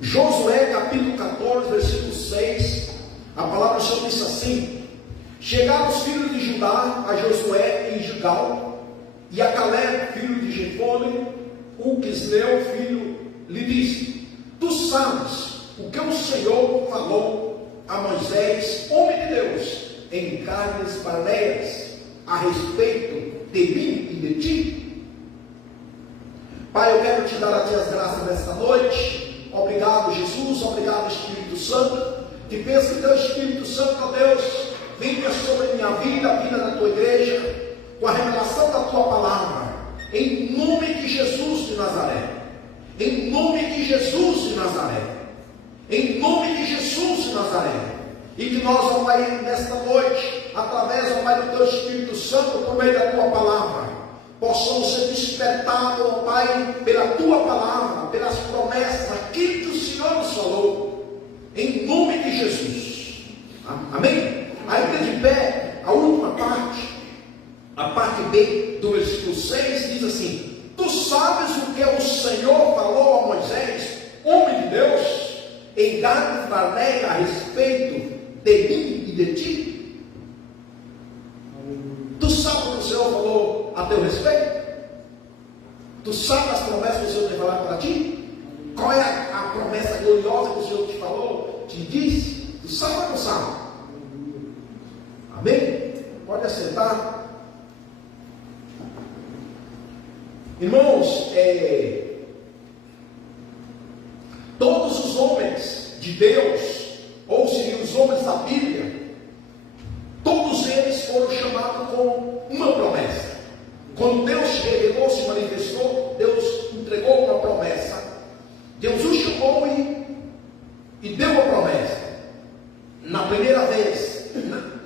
Josué capítulo 14, versículo 6, a palavra do Senhor diz assim: chegaram os filhos de Judá a Josué em Gilgal, e a Caleb, filho de Jefone, o Quisleu, filho, lhe disse: tu sabes o que o Senhor falou a Moisés, homem de Deus, em Cádiz Barneias, a respeito de mim e de ti. Pai, eu quero te dar a ti as graças nesta noite. Obrigado, Jesus, obrigado, Espírito Santo. Te peço que teu Espírito Santo, ó Deus, venha sobre a minha vida, a vida da tua igreja, com a revelação da tua palavra, em nome de Jesus de Nazaré, em nome de Jesus de Nazaré, em nome de Jesus de Nazaré. E que nós, ó Pai, nesta noite, através, ó Pai, do teu Espírito Santo, por meio da tua palavra, possamos ser despertados, ó Pai, pela tua palavra, pelas promessas, aquilo que o Senhor nos falou, em nome de Jesus. Amém? Ainda de pé, a última parte, a parte B do versículo 6 diz assim: tu sabes o que o Senhor falou a Moisés, homem de Deus, em Cádiz Barneia, a respeito de mim e de ti? Tu sabes o que o Senhor falou a teu respeito? Tu sabes as promessas que o Senhor tem falado para ti? Qual é a promessa gloriosa que o Senhor te falou, te disse? Tu sabe ou não sabe? Amém? Pode assentar. Irmãos, todos os homens de Deus, ou seriam os homens da Bíblia, todos eles foram chamados com uma promessa. Quando Deus se revelou, se manifestou, Deus entregou uma promessa. Deus o chamou e deu uma promessa. Na primeira vez.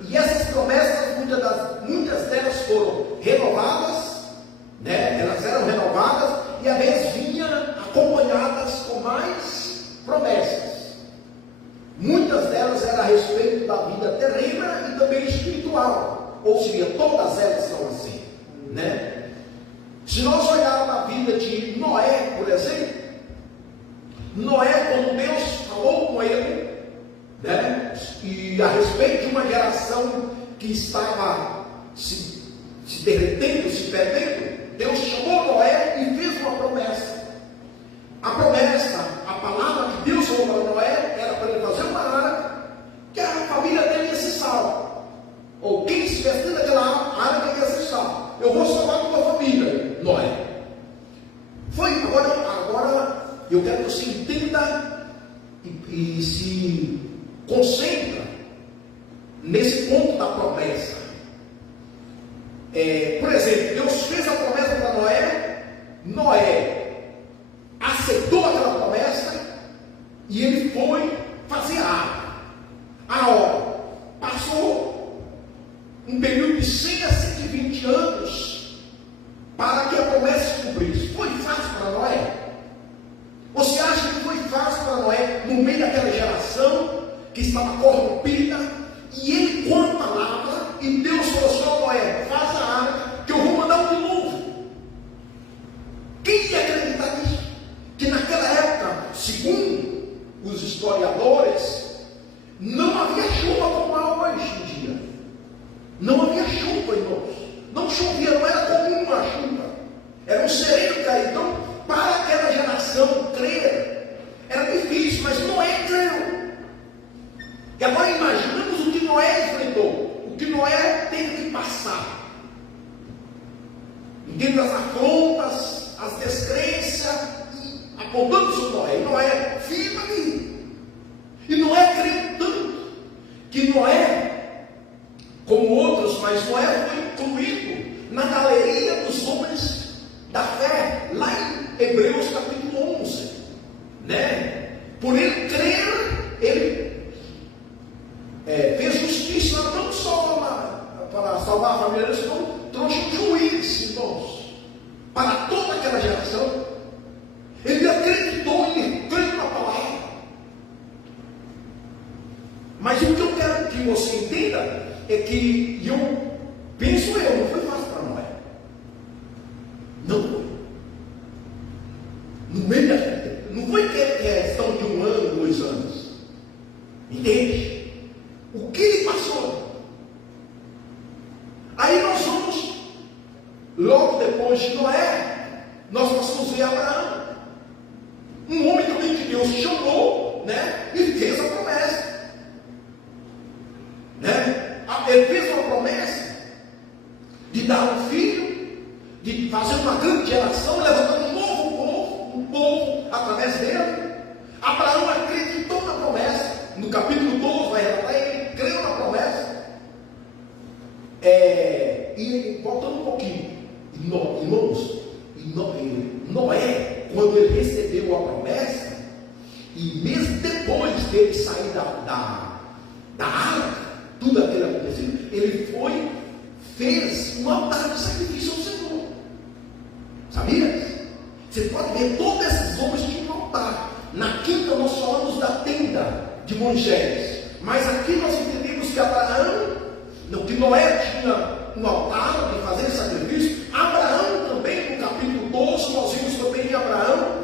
E essas promessas, muitas delas foram renovadas, né? Elas eram renovadas e às vezes vinham acompanhadas com mais promessas. Muitas delas eram a respeito da vida terrena e também espiritual, ou seja, todas elas são assim, né? Se nós olharmos a vida de Noé, por exemplo, Noé, quando Deus falou com ele, né, e a respeito de uma geração que estava se derretendo, se perdendo, Deus chamou Noé e fez uma promessa. A promessa, a palavra que Deus falou para Noé, era para ele fazer uma arca, que a família dele ia ser salva. Ou quem estivesse dentro daquela arca ia ser salvo. Eu vou salvar a tua família, Noé. Foi, agora eu quero que você entenda e se concentra nesse ponto da promessa. Por exemplo, Deus fez a promessa para Noé, Noé aceitou aquela promessa e ele foi fazer a arca. A obra passou um período de 100 a 120 anos para que a promessa se cumprisse. Foi fácil para Noé? Você acha que foi fácil para Noé, no meio daquela geração que estava corrompida, e ele, com a palavra, e Deus falou assim: Noé, faz a arca, que eu vou mandar um dilúvio? Quem ia acreditar nisso? Que naquela época, segundo os historiadores, não havia chuva como há hoje em dia. Não havia chuva, irmãos. Não chovia, não era comum a chuva. Era um sereno cair. Então, para aquela geração crer era difícil, mas Noé creu. E agora imaginamos o que Noé enfrentou, o que Noé teve que passar. Entenda as afrontas, as descrenças, apontando sobre Noé. E Noé firme ali. E Noé creu tanto que Noé, como outros, mas Noé foi incluído na galeria dos homens da fé, lá em Hebreus capítulo 11, né? Por ele crer, ele fez justiça não só para salvar a família, senão trouxe um juiz, irmãos, para toda aquela geração. Ele acreditou, ele creu na palavra. Mas o que eu quero que você entenda é que não foi fácil para Noé. Não foi. No meio não foi questão de um Deus chamou, né? E fez a promessa, né? Ele fez uma promessa de dar um filho, de fazer uma grande geração, levantar um novo povo, um povo através dele. Abraão acreditou na promessa. No capítulo 12 vai relatar, ele creu na promessa. E voltando um pouquinho, irmãos, Noé, quando ele recebeu a promessa, e mesmo depois dele sair da arca, tudo aquilo aconteceu, ele fez um altar de sacrifício ao Senhor. Sabia? Você pode ver, todos esses homens tinham um altar. Na quinta nós falamos da tenda de Moisés, mas aqui nós entendemos que Abraão, que Noé tinha um altar de fazer sacrifício. Abraão também, no capítulo 12, nós vimos também em Abraão,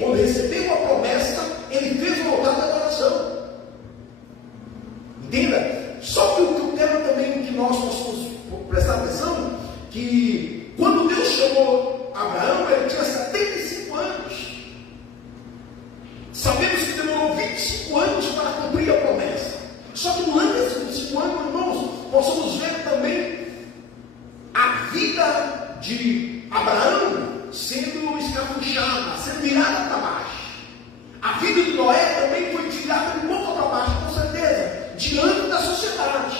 quando recebeu a promessa, ele fez um altar de adoração. Entenda? Só que o que eu quero também que nós possamos prestar atenção, que quando Deus chamou Abraão, ele tinha 75 anos. Sabemos que demorou 25 anos para cumprir a promessa. Só que durante esses 25 anos, irmãos, possamos ver também a vida de Abraão sendo escapuchada, sendo virada para baixo. A vida de Noé também foi virada de pouco para baixo, com certeza, diante da sociedade.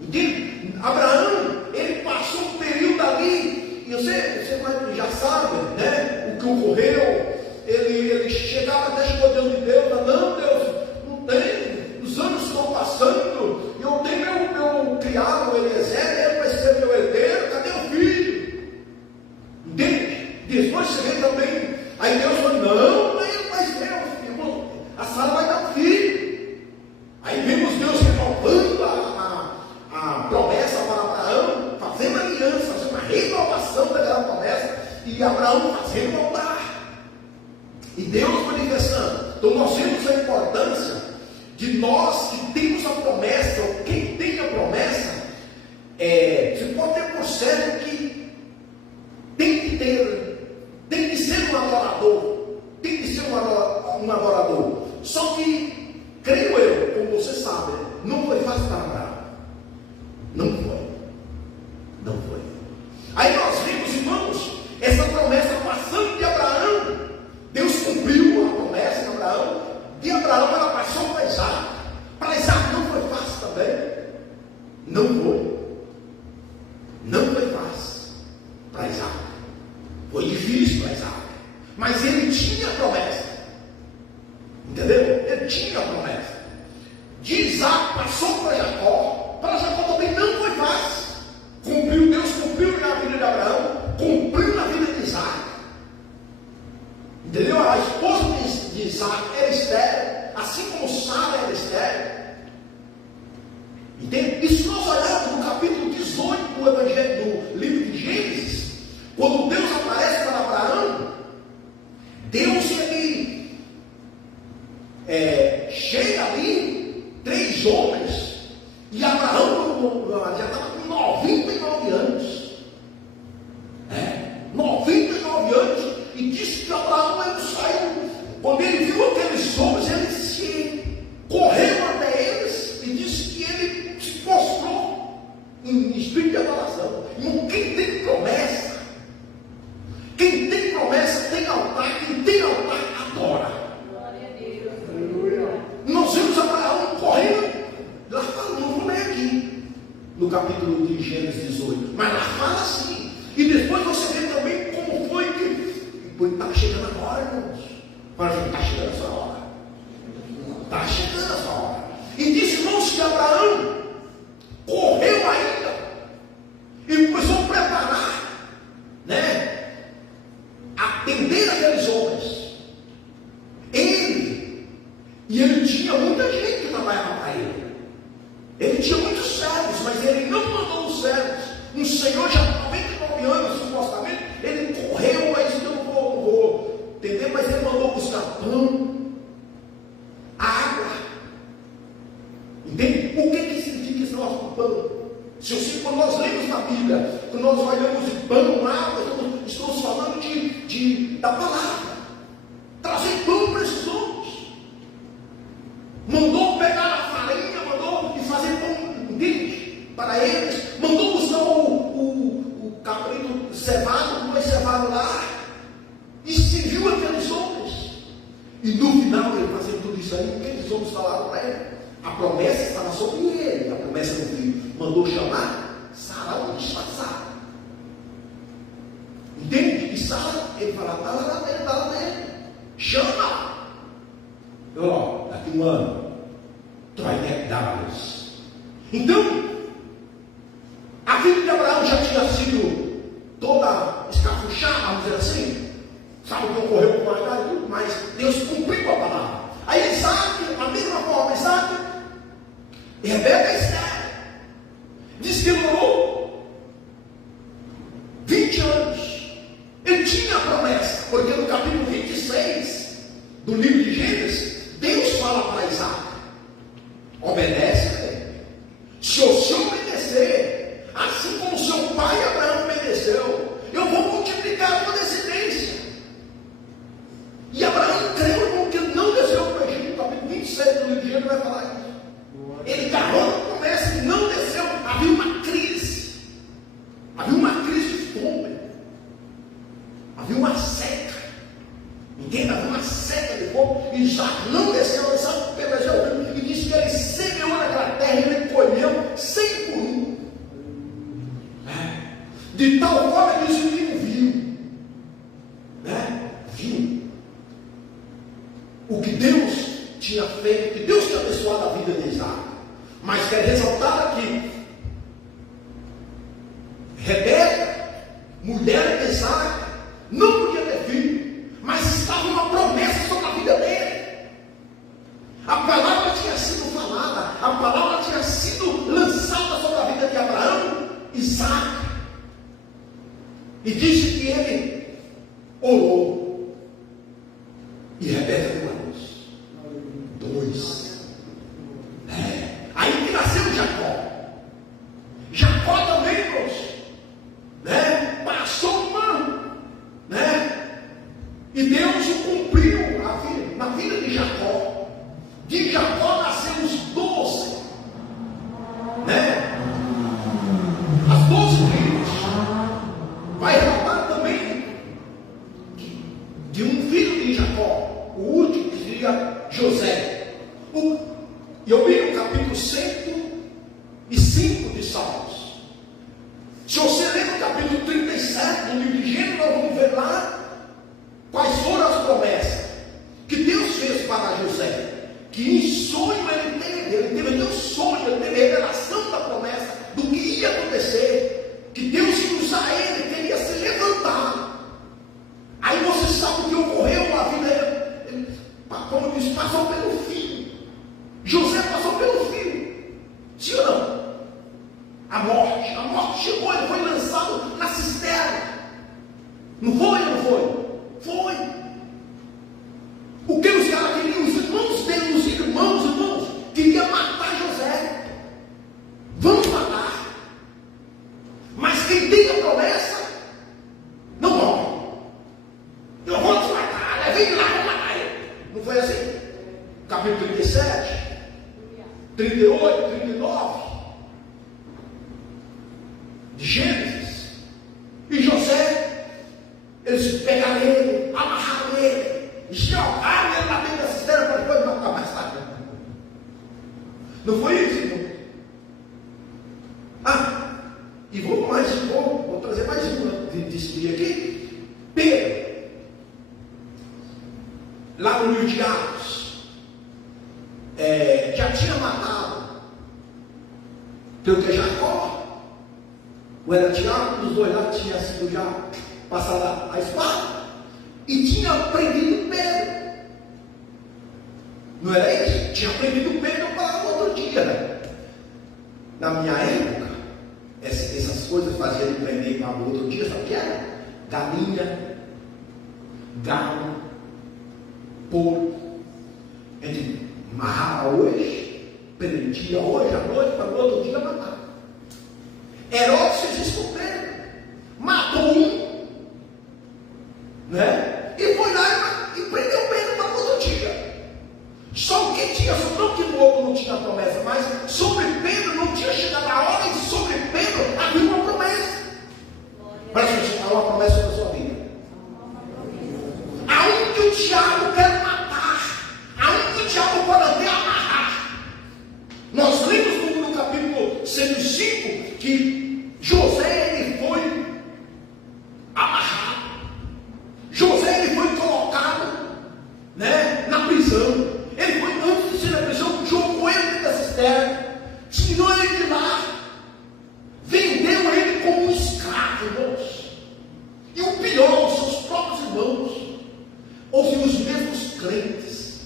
Entende? Abraão, ele passou um período ali, e você já sabe, né, o que ocorreu. Ele chegava até chegou diante de Deus, mas não, Deus, não tem, os anos estão passando, eu tenho meu criado, Eliezer, ele vai ser meu herdeiro, cadê o filho? Entende? Depois você vê também, aí Deus falou, não, ele vai ser o filho, a Sara vai dar um filho. Aí vemos Deus renovando a promessa para Abraão, fazendo aliança, fazendo uma renovação daquela promessa, e Abraão fazendo um altar. E Deus manifestando. Então nós vemos a importância de nós que temos a promessa, ou quem tem a promessa, você pode ter por certo que tem que ser um adorador, tem que ser um adorador. Só que, creio eu, como você sabe, não foi fácil para Abraão. Não foi. Aí nós vemos, irmãos, essa promessa passando de Abraão. Deus cumpriu a promessa de Abraão. De Abraão ela passou para Isaac. Para Isaac não foi fácil também. Não foi fácil para Isaac. Foi difícil para Isaac. Mas ele tinha a promessa. Entendeu? Ele tinha a promessa. De Isaac passou para Jacó. Para Jacó também não foi fácil. Deus cumpriu na vida de Abraão, cumpriu na vida de Isaac. Entendeu? A esposa de Isaac era estéril, assim como Sara era estéril. Entende? E se nós olharmos no capítulo 18 do Evangelho, do livro de Gênesis, quando Deus aparece para Abraão, Deus ele chega ali, 3 homens, e Abraão já estava com 99 anos. 99 anos. E disse que Abraão ele saiu, quando ele viu aqueles homens, ele correu até eles e disse que ele se prostrou em espírito de adoração. Irmão, quem tem promessa tem altar, quem tem altar adora. Glória a Deus. Nós vemos Abraão correndo, lá fala, não vou ler aqui, no capítulo de Gênesis 18, mas lá fala assim. E depois você vê também como foi que está chegando agora, irmãos. Está chegando essa hora. Está chegando essa hora. E disse, irmãos, que Abraão correu ainda e começou a preparar, né? Atender aqueles homens. Ele tinha muita gente que trabalhava para ele. Ele tinha muitos servos, mas ele não mandou os servos. Um senhor já de 99 anos, supostamente, ele correu, mas eu não vou entender, mas ele mandou buscar pão, água. Entende? O que significa esse nosso pão? Quando nós lemos na Bíblia, quando nós olhamos de pão, água, estamos falando da palavra. Trazer pão para esse E no final ele fazendo tudo isso aí, o que eles homens falaram para ele? A promessa estava sobre ele, a promessa do filho. Mandou chamar Sara para disfarçar. Entende? E Sara, ele fala, está lá dentro. Chama! Ó, daqui um ano, tu vai dar-lhes. Então, a vida de Abraão já tinha sido toda escapuchada, vamos dizer assim. Sabe o que ocorreu com Agar e tudo, mas Deus cumpriu a palavra. Aí Isaac, a mesma forma, Isaac, e Rebeca e Esther, diz que ele orou 20 anos. Ele tinha a promessa, porque no capítulo 26 do livro de Gênesis, Deus fala para Isaac: obedece a ele. Se você obedecer, assim como seu pai Abraão obedeceu, eu vou multiplicar a tua descendência. E Abraão creu, irmão, que ele não desceu para o Egito. No capítulo 27 do livro de Gênesis vai falar isso. Ele agarrou a promessa e não desceu. Havia uma crise. Havia uma crise de fome. Havia uma seca. Entende? Havia uma seca de fome. E Isaac não desceu. Isaac pelejou e disse que ele semeou naquela terra e ele colheu 100 por 1. De tal forma que isso ninguém viu. Viu o que Deus tinha feito, que Deus tinha abençoado a vida de Isaac. Mas quero ressaltar aqui: Rebeca, mulher de Isaac, não podia ter filho, mas estava uma promessa sobre a vida dele. A palavra tinha sido falada, a palavra tinha sido lançada sobre a vida de Abraão, Isaac. E disse que ele orou. E Rebeca deu a luz. 2. Aí que nasceu Jacó. Jacó também, irmãos, passou um ano, e Deus cumpriu na vida de Jacó. De Jacó nasceram os 12, as 12 filhos. Vai relatar também de um filho de Jacó, o último, que seria José. E eu vi no capítulo 105 de Salmos. Se você ler no capítulo 37 do livro de Gênesis, nós vamos ver lá quais foram as promessas que Deus fez para José. Que em sonho ele teve um sonho, ele teve revelação da promessa, do que ia acontecer, que Deus ia usar ele, que ele ia se levantar. Aí você sabe o que ocorreu na vida dele, como diz, passou pelo filho. José passou pelo filho, sim ou não? A morte chegou, ele foi lançado na cisterna. Não foi ou não foi? Foi. O que os caras queriam? Os irmãos dele, os irmãos, queriam matar José. Vamos matar. Mas quem tem a promessa não morre. Eu vou te matar, vem lá, vamos matar ele. Não foi assim? Capítulo 37, 38, 39 de Gênesis. E José, eles pegaram ele, amarraram ele, jogaram ele lá dentro da cisterna para depois matar mais tarde. Não foi isso, irmão? E vou trazer mais uma desse dia aqui. Pedro, lá no livro de Atos, já tinha matado, pelo que Jacó, ou era Tiago, os dois lá tinham sido já passado a espada, e tinha prendido Pedro. Não era isso? Tinha prendido Pedro para outro dia, né? Na minha época, essas coisas faziam ele prender para o outro dia, sabe o que era? Galinha, galo, porco. Ele amarrava hoje, prendia hoje à noite, para o outro dia matar. Herodes fez isso com Pedro, matou um, e foi lá e prendeu Pedro para o outro dia. Só que tinha, não que o outro não tinha promessa, mas sobre Pedro não tinha chegado a hora, e sobre Pedro havia uma promessa. Mas há uma promessa na sua vida. Aonde o diabo quer matar, prisão. Ele foi, antes de ser na prisão, jogou ele dentro da cisterna, tirou ele de lá, vendeu ele como um escravo, irmãos. E o pior, os seus próprios irmãos, ou seja, os mesmos crentes,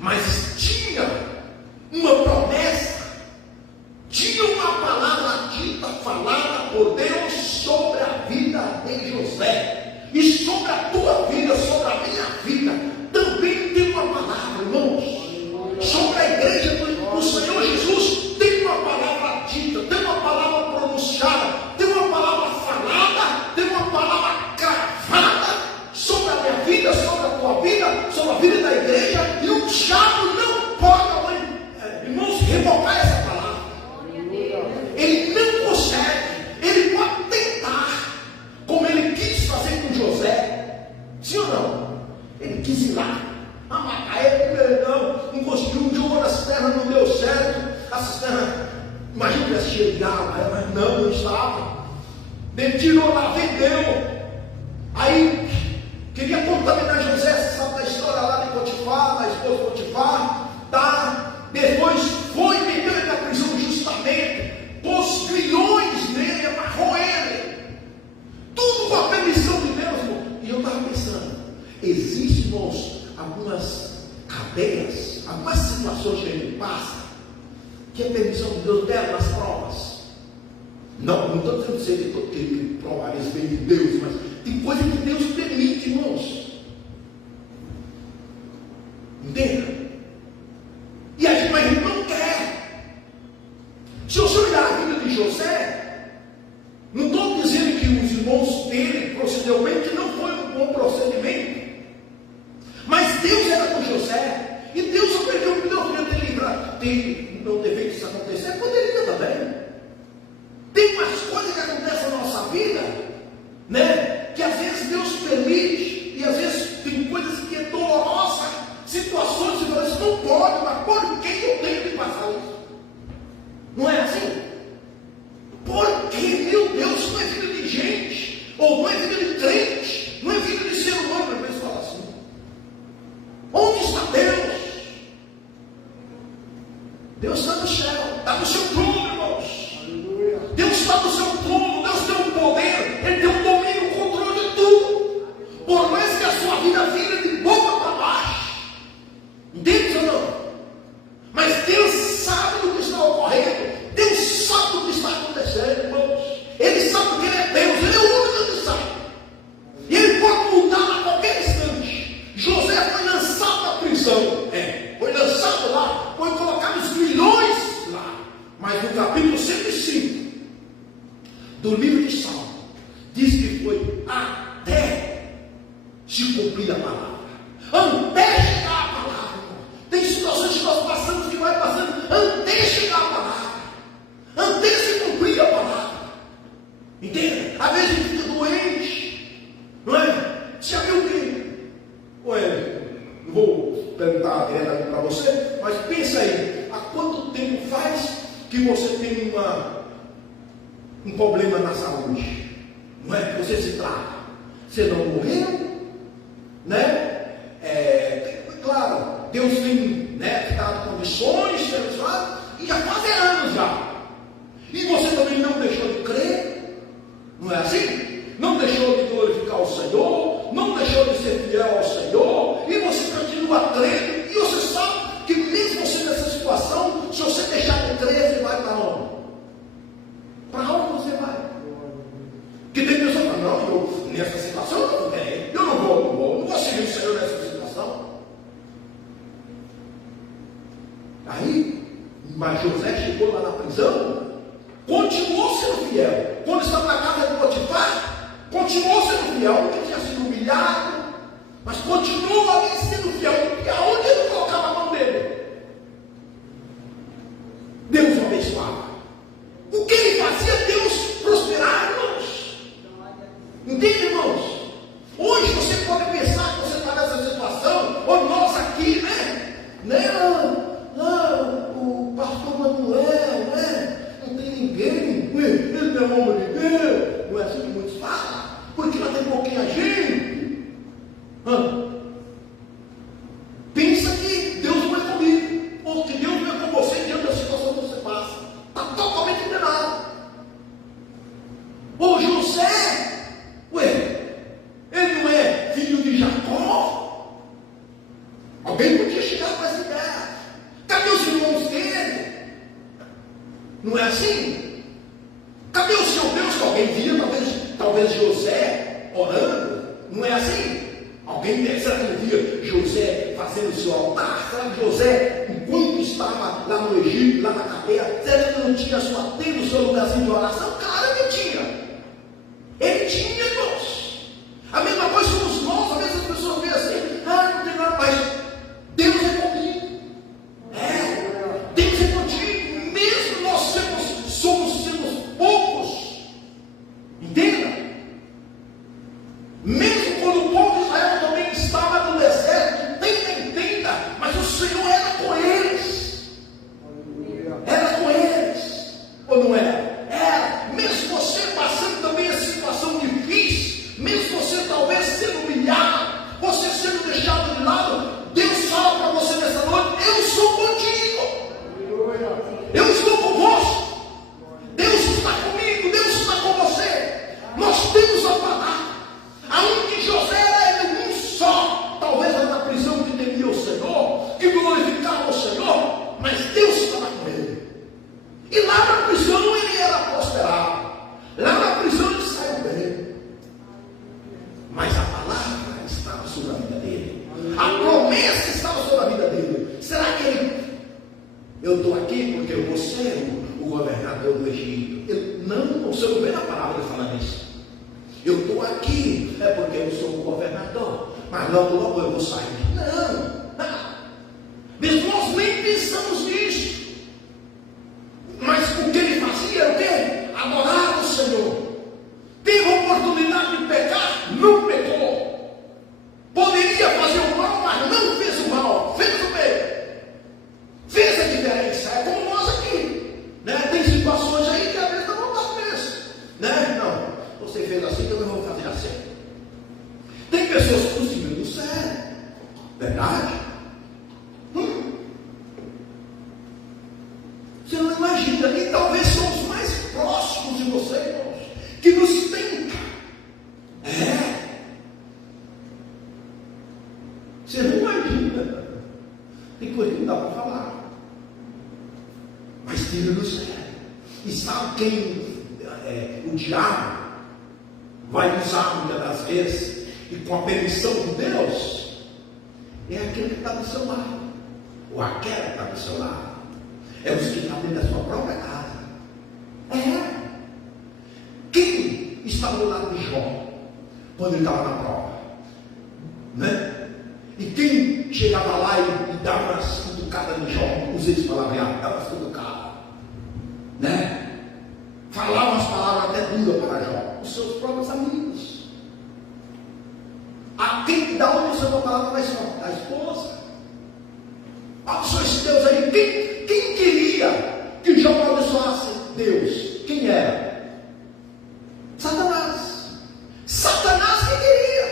mas tinha uma promessa, tinha uma palavra dita, falada por Deus sobre a vida de José, e sobre a tua vida, sobre a minha vida, também tem uma palavra, irmãos, sobre a igreja do Senhor Jesus, tem uma palavra dita, tem uma palavra pronunciada, tem uma palavra falada, tem uma palavra cravada, sobre a minha vida, sobre a tua vida, sobre a vida da igreja, e o diabo não pode, irmãos, revogar essa palavra. Ele não consegue. Ele pode tentar, como ele quis fazer com José, sim ou não? Ele quis ir lá, matar ele, não conseguiu, jogou na cisterna, não deu certo, a cisterna, imagina que ela cheia de água, mas não estava, ele tirou lá, vendeu, aí queria contaminar José, você sabe da história lá de Potifar, da esposa de Potifar, tá? Depois foi, meteu ele na prisão justamente, pôs grilhões nele, amarrou ele, tudo com a permissão de Deus, irmão. E eu estava pensando, existem, irmãos, algumas cadeias, algumas situações que a gente passa, que a permissão de Deus dela nas provas. Não estou dizendo que você tem que provar isso bem de Deus, mas tem coisa que Deus permite, irmãos. Entenda? E a gente não quer. Se você olhar a vida de José, não estou dizendo que os irmãos dele procedimentalmente não foi um bom procedimento, mas Deus era com José, e Deus aprendeu que não podia ter livrado, não ter feito isso acontecer, poderia também. Tem umas coisas que acontecem na nossa vida, né? Que às vezes Deus permite, e às vezes tem coisas que é dolorosa, situações que você não pode, mas por que eu tenho que passar isso? Não é assim? Porque, meu Deus, não é vida de gente, ou não é vida de crente, não é vida de ser humano, às vezes fala assim. Onde está Deus? Deus está no céu, está no seu trono, irmãos. Deus está no seu trono, Deus tem um poder, Ele tem um domínio, um controle de tudo. Por mais que a sua vida vire de boca para baixo, entende ou não? Mas Deus sabe do que está ocorrendo, Deus sabe do que está acontecendo, irmãos. Ele sabe que Ele é Deus, Ele é o único que sabe. E Ele pode mudar a qualquer instante. José foi lançado da prisão, foi lançado lá, foi colocado os grilhões lá. Mas no capítulo 105 do livro de Salmo, diz que foi até se cumprir a palavra, até chegar a palavra. Tem situações que nós passamos, que vai passando, até chegar a palavra, até se cumprir a palavra. Entende? Às vezes a gente fica doente, não é? Você já viu que, não vou perguntar diretamente para você, mas pensa aí, há quanto tempo faz que você tem um problema na saúde, não é? Que você se trata, você não morreu, né? Claro, Deus tem, né, dado condições, e já fazem anos já, e você também não deixou de crer, não é assim? Não deixou de glorificar o Senhor, não deixou de ser fiel ao Senhor, e você continua crendo, e você sabe que mesmo você nessa situação, se você deixar de crer, você vai para onde? Para onde você vai? Que tem pessoas que falam, não, eu nessa situação eu não tenho, eu não vou seguir o Senhor nessa situação. Aí, mas José chegou lá na prisão, continuou sendo fiel. Quando estava na casa de Potifar, continuou sendo fiel, porque tinha sido humilhado, mas continuou ali sendo fiel. E aonde ele colocava a mão dele? Deus o abençoava. O que ele fazia, Deus prosperar, irmãos. Entende, irmãos? Hoje você pode pensar que você está nessa situação, ou nós aqui, o pastor Manuel, não tem ninguém, ele não é homem de Deus, não é assim que muitos falam, porque lá tem pouquinha gente. Alguém podia chegar com essa ideia. Cadê os irmãos dele? Não é assim? Cadê o seu Deus? Que alguém via, talvez José orando. Não é assim? Alguém, será que não via José fazendo o seu altar? Será que José, enquanto estava lá no Egito, lá na cadeia, será que não tinha sua tenda, o seu lugarzinho de oração? Claro que tinha. Ele tinha, irmãos. A mesma coisa somos nós. Às vezes as pessoas veem assim, não tem nada, mas Deus é comigo. Deus é contigo. Mesmo nós somos poucos. Entenda? Mesmo quando o povo de Israel também estava no deserto, nem tenda, mas o Senhor era com eles. Era com eles. Ou não era? Era. Mesmo você passando também a situação difícil, mesmo você talvez sendo humilhado, você sendo deixado de lado, Deus fala para você nessa noite: eu sou contigo. Eu estou convosco. Deus está comigo. Deus está com você. Nós temos a palavra. Aonde José era um só, talvez era na prisão que temia o Senhor, que glorificava o Senhor, mas Deus estava com ele. E lá na prisão ele era prosperado. Lá na prisão ele saiu bem. Mas a palavra estava sobre a vida dele. A promessa estava sobre a vida dele. Será que ele... Eu estou aqui porque eu vou ser o governador do Egito. Não, você não vê na palavra ele falando isso. Eu estou aqui, é porque eu sou o governador, mas logo eu vou sair. Não. Mesmo nós nem pensamos nisso. Mas o que ele fazia era o quê? Adorar o Senhor. Teve a oportunidade de pecar, não pecou. Poderia fazer o mal, mas não fez o mal, fez o bem. Fez a diferença. É como nós aqui, né? Tem situações aí que às vezes não dá mesmo, né? Não. Você fez assim, eu não vou fazer assim. Tem pessoas que estão seguindo do sério. Verdade? Você não imagina. E talvez somos mais próximos de você, irmãos, que nos tenta. Você não imagina. Tem coisa que não dá para falar. Mas tira do sério. E sabe quem o diabo vai usar muitas das vezes, e com a permissão de Deus, é aquele que está do seu lado, ou aquela que está do seu lado, é os que estão dentro da sua própria casa. Quem estava do lado de Jó, quando ele estava na prova, né? E quem chegava lá e dava umas cutucadas em Jó, usei esse palavreado, dava umas cutucadas, né? Falava umas palavras até duras para Jó, os seus próprios amigos. A quem dá uma pessoa palavra da esposa. Só esse Deus aí, quem queria que Jó abençoasse Deus? Quem era? Satanás. Satanás que queria.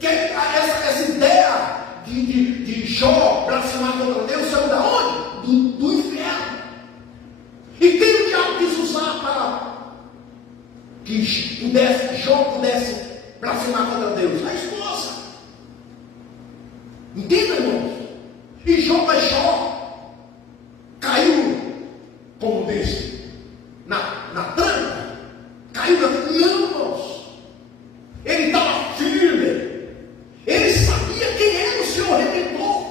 Que essa ideia de Jó blasfemar contra Deus saiu da onde? Do inferno. E quem o diabo quis usar para que Jó pudesse blasfemar contra Deus? A esposa. Entenda, irmãos? E Jó caiu, como disse, na trampa. Caiu na... Não, irmãos. Ele estava firme. Ele sabia quem era o seu Redentor.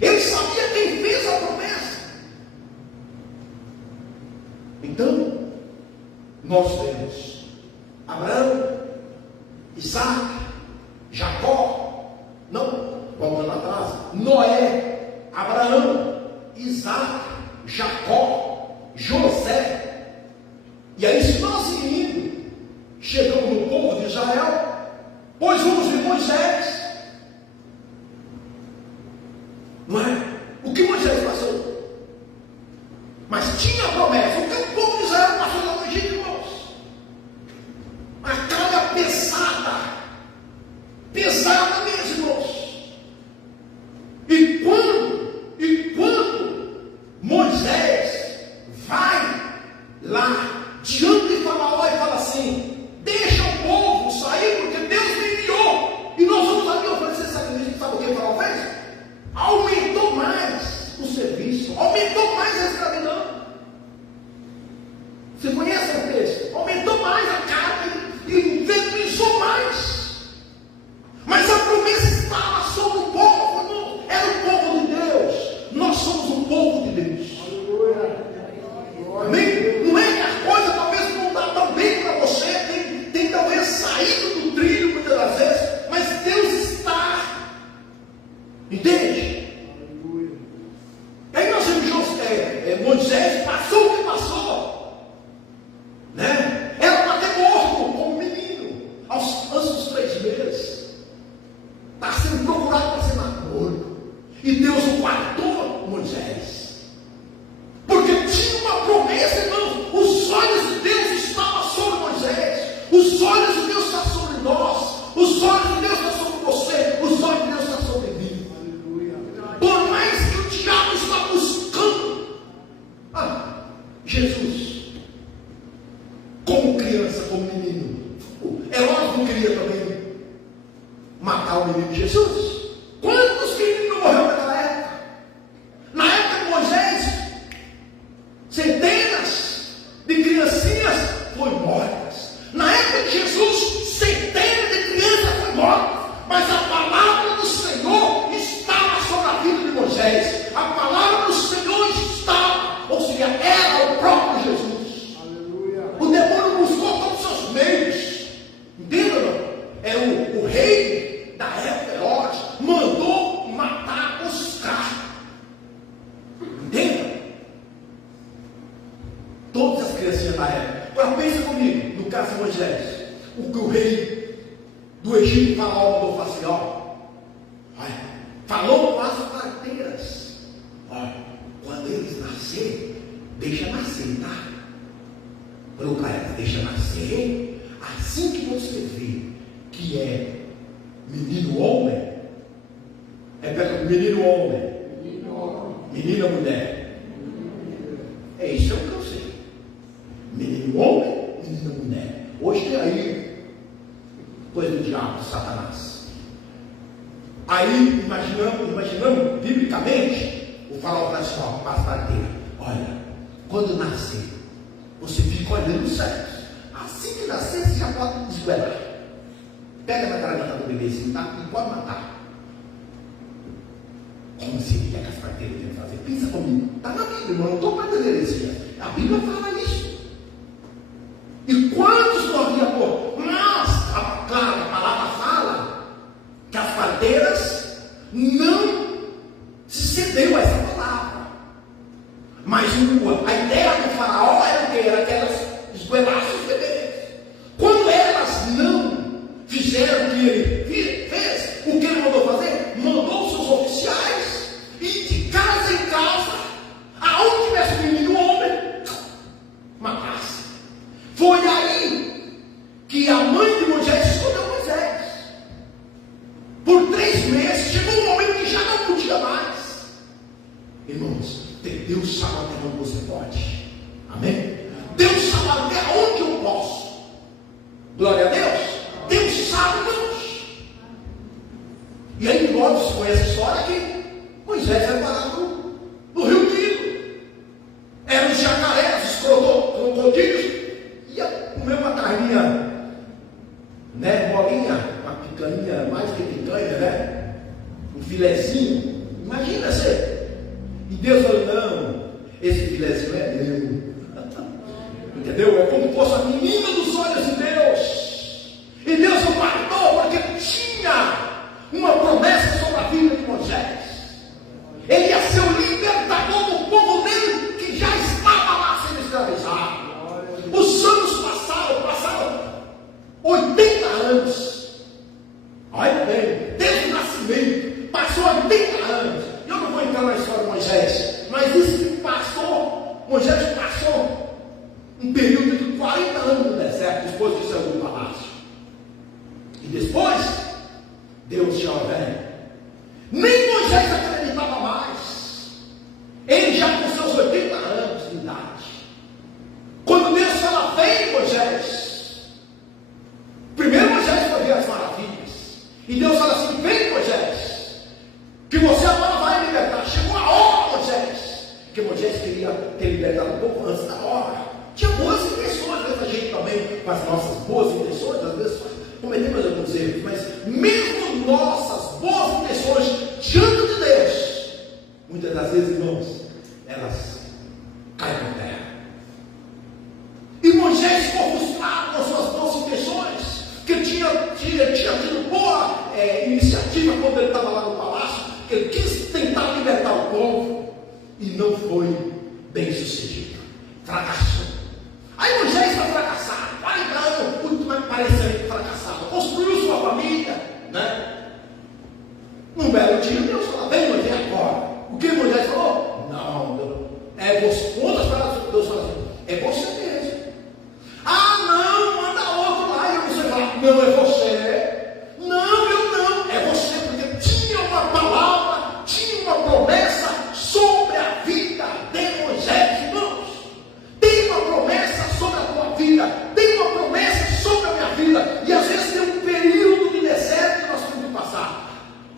Ele sabia quem fez a promessa. Então, nós temos Abraão, Isaac, Jacó, não, voltando atrás, Noé, Abraão, Isaac, Jacó, José. E aí, se nós indo, chegamos no povo de Israel, pois vamos ver Moisés. Não é? O que Moisés passou? Mas tinha a promessa. O que o povo de Israel passou lá no Egito, irmãos? A carga pesada. Pesada mesmo, irmãos. E quando Moisés vai Entende? Aí nós vemos Moisés passou o que passou, né? Era para ter morto como menino, antes dos 3 meses. Está sendo procurado para ser morto. E Deus o guardou, Moisés, porque tinha uma promessa, irmãos. Os olhos de Deus estavam sobre Moisés, os olhos de Deus estão sobre nós, os olhos de Deus estão sobre você, os olhos de Deus estão sobre mim. Por mais que o diabo está buscando Jesus, como criança, como menino, Herodes não queria também matar o menino Jesus. Quantos meninos morreram naquela época? Na época de Moisés, centenas de criancinhas foram mortas. Na época de Jesus, centenas de crianças foram mortas. Mas a palavra do Senhor estava sobre a vida de Moisés. A palavra do Senhor estava, ou seja, era o próprio Jesus. Aleluia. O demônio buscou todos os seus meios. Entendeu? O rei da época, Herodes, mandou matar os caras. Entenda? Todas as criancinhas da época. Agora pensa comigo, no caso de Moisés, o que o rei do Egito, Faraó, mandou fazer, falou com as parteiras: quando eles nascerem, deixa nascer, tá? Falou para ela: deixa nascer. Assim que você vê que é menino homem, menino homem, menina mulher. É isso que eu sei. Menino homem, menina mulher. Hoje tem aí coisa do diabo, de Satanás. Aí imaginamos biblicamente, o faraó fala assim: para as parteiras, olha, quando nascer, você fica olhando os céus. Assim que nascer, você já pode desguelar. Pega na garganta do bebezinho, tá? E pode matar. Como seria que as parteiras têm que fazer? Pensa comigo. Está na Bíblia, irmão. Não estou para dizer heresia. A Bíblia fala isso. E quantos não havia por? Mas, claro, a palavra fala que as parteiras não se cedeu a essa palavra. Mas a ideia do faraó era o quê? Era que elas esguelassem os bebês. Quando elas não fizeram o que ele fez, o que ele mandou fazer? Mandou seus oficiais ir de casa em casa, aonde tivesse um menino homem, matasse. Foi aí que a mãe de Moisés escolheu Moisés. Por 3 meses chegou um momento que já não podia mais. Irmãos, Deus sabe até onde você pode. Amém? Deus sabe até onde eu posso. Glória a Deus. Deus sabe, Deus. E aí nós conhecemos a história que Moisés vai parar no Rio Nilo. Eram os jacarés, os crocodilos. Ia comer uma carninha, né, molinha, uma picanha, mais que picanha, né? Um filezinho. Imagina você. E Deus falou: não, esse filezinho é meu. Entendeu? É como fosse a menina dos olhos de Deus. E Deus o guardou porque tinha uma promessa sobre a vida de Moisés. Ele ia ser o libertador do povo dele, que já estava lá sendo escravizado. Os anos passaram 80 anos. Olha bem, desde o nascimento, passou 80 anos. Eu não vou entrar na história de Moisés, mas isso que passou, Moisés passou um período de 40 anos no deserto, depois que saiu do palácio. E depois, Deus já velho. Nem Moisés acreditava mais. Ele já com seus 80 anos de idade. Quando Deus fala: vem, Moisés. Primeiro Moisés foi ver as maravilhas. E Deus fala assim: vem, Moisés, que você agora vai libertar. Chegou a hora, Moisés. Porque Moisés queria ter libertado um pouco antes da hora. Tinha boas intenções, às vezes a gente também, com as nossas boas intenções, às vezes cometemos alguns erros, mas mesmo nossas boas intenções diante de Deus, muitas das vezes, irmãos, elas caem por terra. E Moisés ficou frustrado com as suas boas intenções, que tinha tido boa iniciativa quando ele estava lá no palácio, que ele tinha, Deus falava, vem Moisés agora. O que Moisés falou? Não, Deus, é você. Outras palavras, Deus fala assim, é você mesmo. Ah, não, manda outro lá. E você fala, não, é você. Não, eu não, é você, porque tinha uma palavra, tinha uma promessa sobre a vida de Moisés, irmãos. Tem uma promessa sobre a tua vida, tem uma promessa sobre a minha vida. E às vezes tem um período de deserto que nós temos que passar.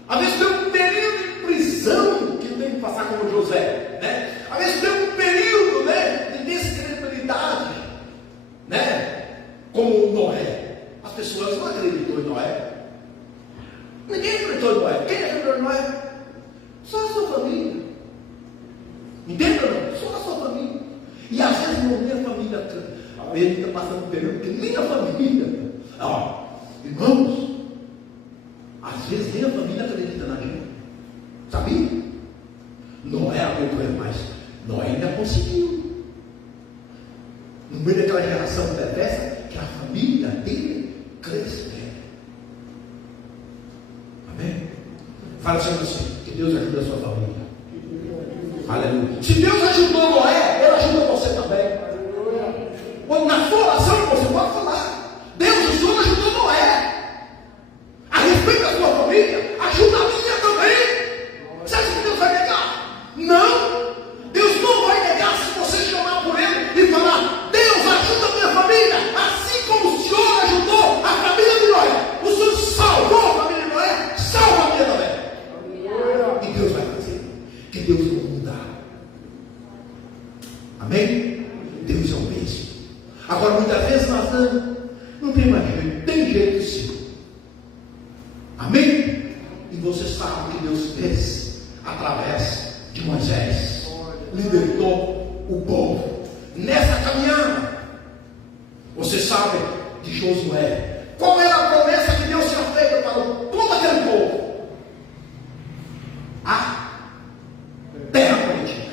Às vezes tem um período de prisão que tem que passar como José, né? Às vezes tem um período, né, de descredibilidade, né? Como Noé. As pessoas não acreditam em Noé. Ninguém acreditou em Noé. Quem acreditou em Noé? Só a sua família. Entende ou não? Só a sua família. E às vezes não tem a família. Ele está passando um período que nem a família. Ó, irmãos, às vezes nem a família acredita na gente. Sabia? Noé acreditou mais. Noé ainda conseguiu. No meio daquela geração perversa, que a família dele cresce. Amém? Fala sempre assim, que Deus ajude a sua família. Aleluia. Se Deus ajudou Noé, Ele ajuda você também. Quando na sua oração você pode falar, Deus, o Senhor ajudou Noé. A respeito da sua família, ajuda a minha também. Você acha que Deus vai negar? Não. Deus não vai negar se você chamar por Ele e falar, Deus ajuda a minha família, assim como o Senhor ajudou a família de Noé. O Senhor salvou a família de Noé, salva a minha também. E Deus vai fazer. Que Deus não muda. Amém? Deus é o mesmo. Agora, muitas vezes nós não tem mais jeito. Tem jeito sim. Amém? E você sabe que Deus fez através de Moisés. Libertou o povo. Nessa caminhada, você sabe de Josué. Qual era a promessa que Deus tinha feito para todo aquele povo? A terra prometida.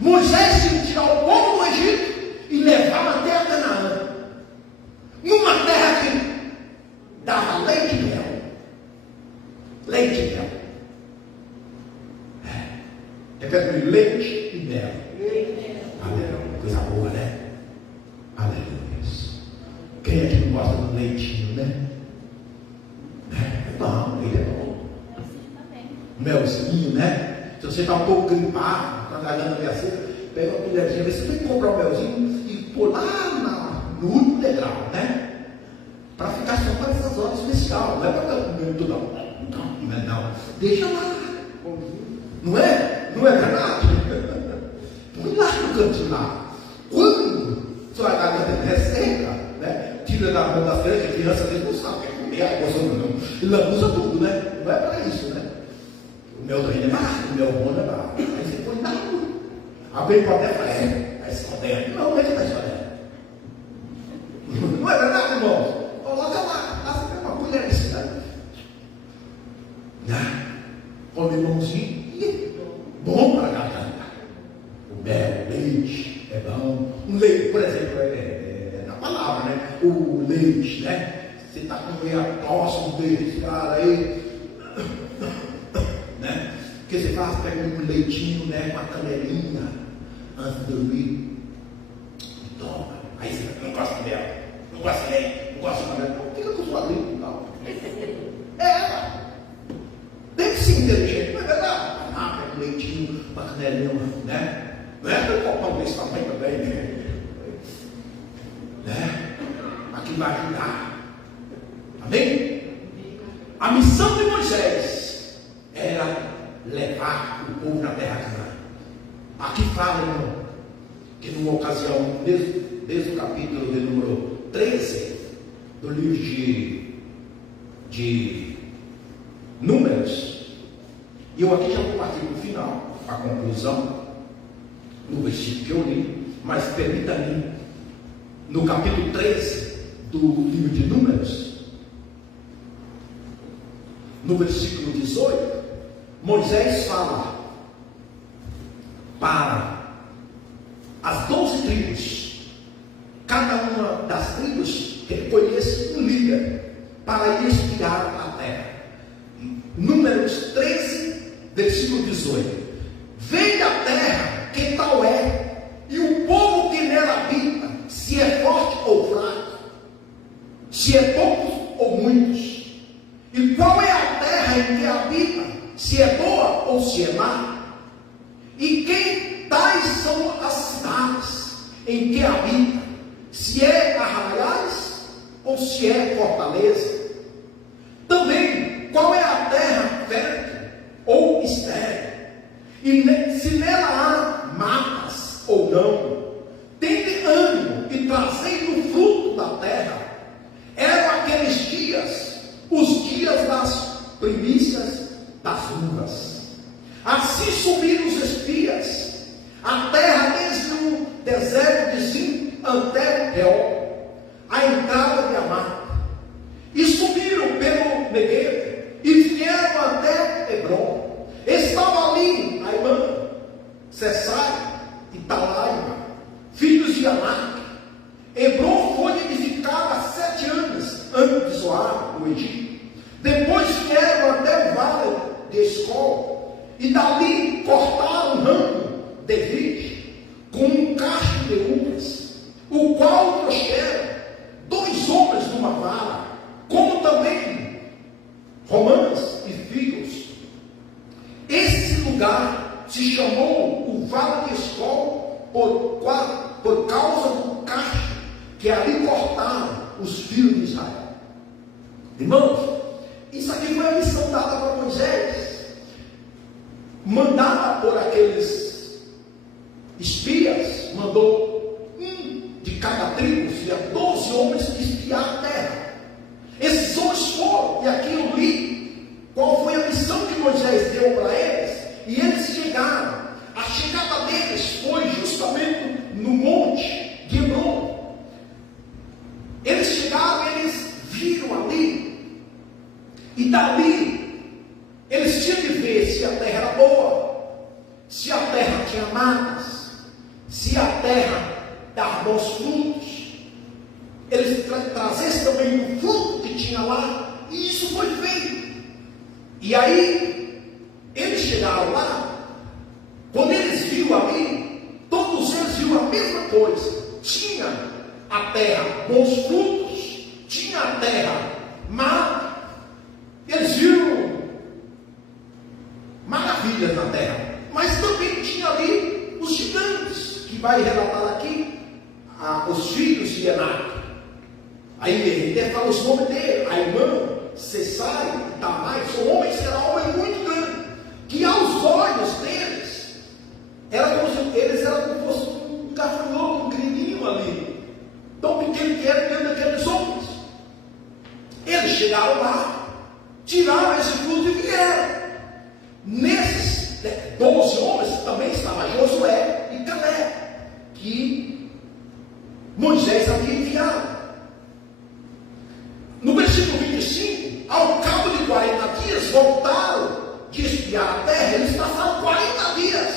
Moisés tinha que tirar o povo do Egito e levar até a Canaã, numa terra que dava leite e mel. Leite e mel. Repete comigo, leite e mel. Aleluia. Coisa boa, né? Aleluia. Quem é que não gosta do leitinho, né? É bom, leite é bom. Melzinho, né? Se você está um pouco gripado, está garganta meio seca, pega uma colherzinha, você tem que comprar um melzinho e pôr lá no último degrau, né? Para ficar só para essas horas especiais, não é para ficar comendo tudo, não. Deixa lá. Não é? Não é verdade? Põe lá no cantinho lá. Quando sua garganta é seca, né? Tira da mão das crianças, que a criança às vezes não sabe, quer comer a coisa não. Ele abusa tudo, né? Não é para isso, né? O meu doente é barato, o meu bom é barato. Aí você põe na rua. Alguém pode até falar, vai esconder. Não, não é que vai esconder. Não é verdade, irmãos? Coloca lá, você tem uma colher de cidade. Come limãozinho, bom para a garganta. O mel, o leite, é bom. Um leite, por exemplo, é na palavra, né? O leite, né? Você está com meio próximo desse cara aí. Né? O que você faz? Pega um leitinho, né, com a canelinha antes de dormir e toma. Aí você não gosta de mel, não gosta de leite, não gosta de mel, não fica com sua língua e tal. Tem que ser inteligente, não é verdade? Pega um leitinho, uma canelinha, né? Não é para um copão desse tamanho também, né? Aqui vai ajudar. Amém? A missão de Moisés era levar o povo na terra Canaã. Aqui fala, irmão, que numa ocasião, desde o capítulo de número 13 do livro de Números, e eu aqui já vou partir para o final, a conclusão, no versículo que eu li, mas permita-me, no capítulo 13 do livro de Números, no versículo 18, Moisés fala para as 12 tribos, cada uma das tribos reconhece um líder para ir espiar a terra. Números 13, versículo 18. Vem da terra que tal é, e o povo que nela habita, se é forte ou fraco, se é poucos ou muitos. E qual é a terra em que habita, se é boa ou se é má? E quem tais são as cidades em que habita, se é arraiais ou se é fortaleza? Também, qual é a terra fértil ou estéril? E se nela há matas ou não? Tende ânimo e trazei o fruto da terra. Eram aqueles dias, os dias das primícias das uvas. Assim subiram os espias, a terra desde o deserto de Zim até o Reol, a entrada de Amá. E subiram pelo Neguev e vieram até Hebron. Estava ali Aimã, Sessai e Talaima, filhos de Anak. Hebron foi edificada há 7 anos antes de Zoar, no Egito. Depois vieram até o vale de Escol, e dali cortaram um ramo de vide, com um cacho de uvas, o qual trouxeram 2 homens numa vara, como também romãs e figos. Esse lugar se chamou o Vale de Escol por causa do cacho que ali cortaram os filhos de Israel. Irmãos, isso aqui foi a missão dada para Moisés, mandada por aqueles espias. Mandou de cada tribo, 12 homens, espiar a terra. Esses homens foram, e aqui eu li qual foi a missão que Moisés deu para eles, e eles chegaram. A chegada deles foi justamente no monte de Hebron. Eles chegaram, eles viram ali, e dali eles tinham de ver se a terra era boa, se a terra tinha matas, se a terra dava bons frutos. Eles trazessem também o fruto que tinha lá, e isso foi feito. E aí eles chegaram lá. Quando eles viram ali, todos eles viram a mesma coisa. Tinha a terra bons frutos, tinha a terra má. Eles viram maravilhas na terra, mas também tinha ali os gigantes, que vai relatar aqui, os filhos de Enac. Aí ele fala os nomes dele: Aimã, Sessai e Tamai. São homens que eram homens muito grandes, que aos olhos deles era como se eles eram como se fosse um gafanhoto, um grilinho ali, tão pequeno que era diante daqueles homens. Eles chegaram lá, tiraram esse fruto e vieram. Nesses 12 homens também estava Josué e Caleb, que Moisés havia enviado. No versículo 25, ao cabo de 40 dias, voltaram de espiar a terra. Eles passaram 40 dias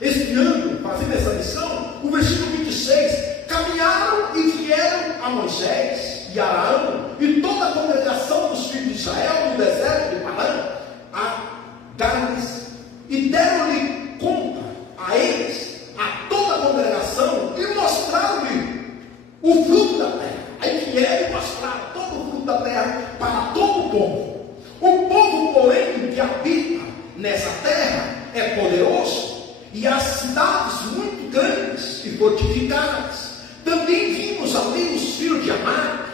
espiando, fazendo essa missão. O versículo 26, caminharam e vieram a Moisés e Arão e toda a congregação dos filhos de Israel no deserto de Parã, a Gades, e deram-lhe conta a eles, a toda a congregação, e mostraram-lhe o fruto da terra. Aí vieram e mostraram todo o fruto da terra para todo o povo. O povo, porém, que habita nessa terra é poderoso, e as cidades muito grandes e fortificadas. Também vimos ali os filhos de Amar.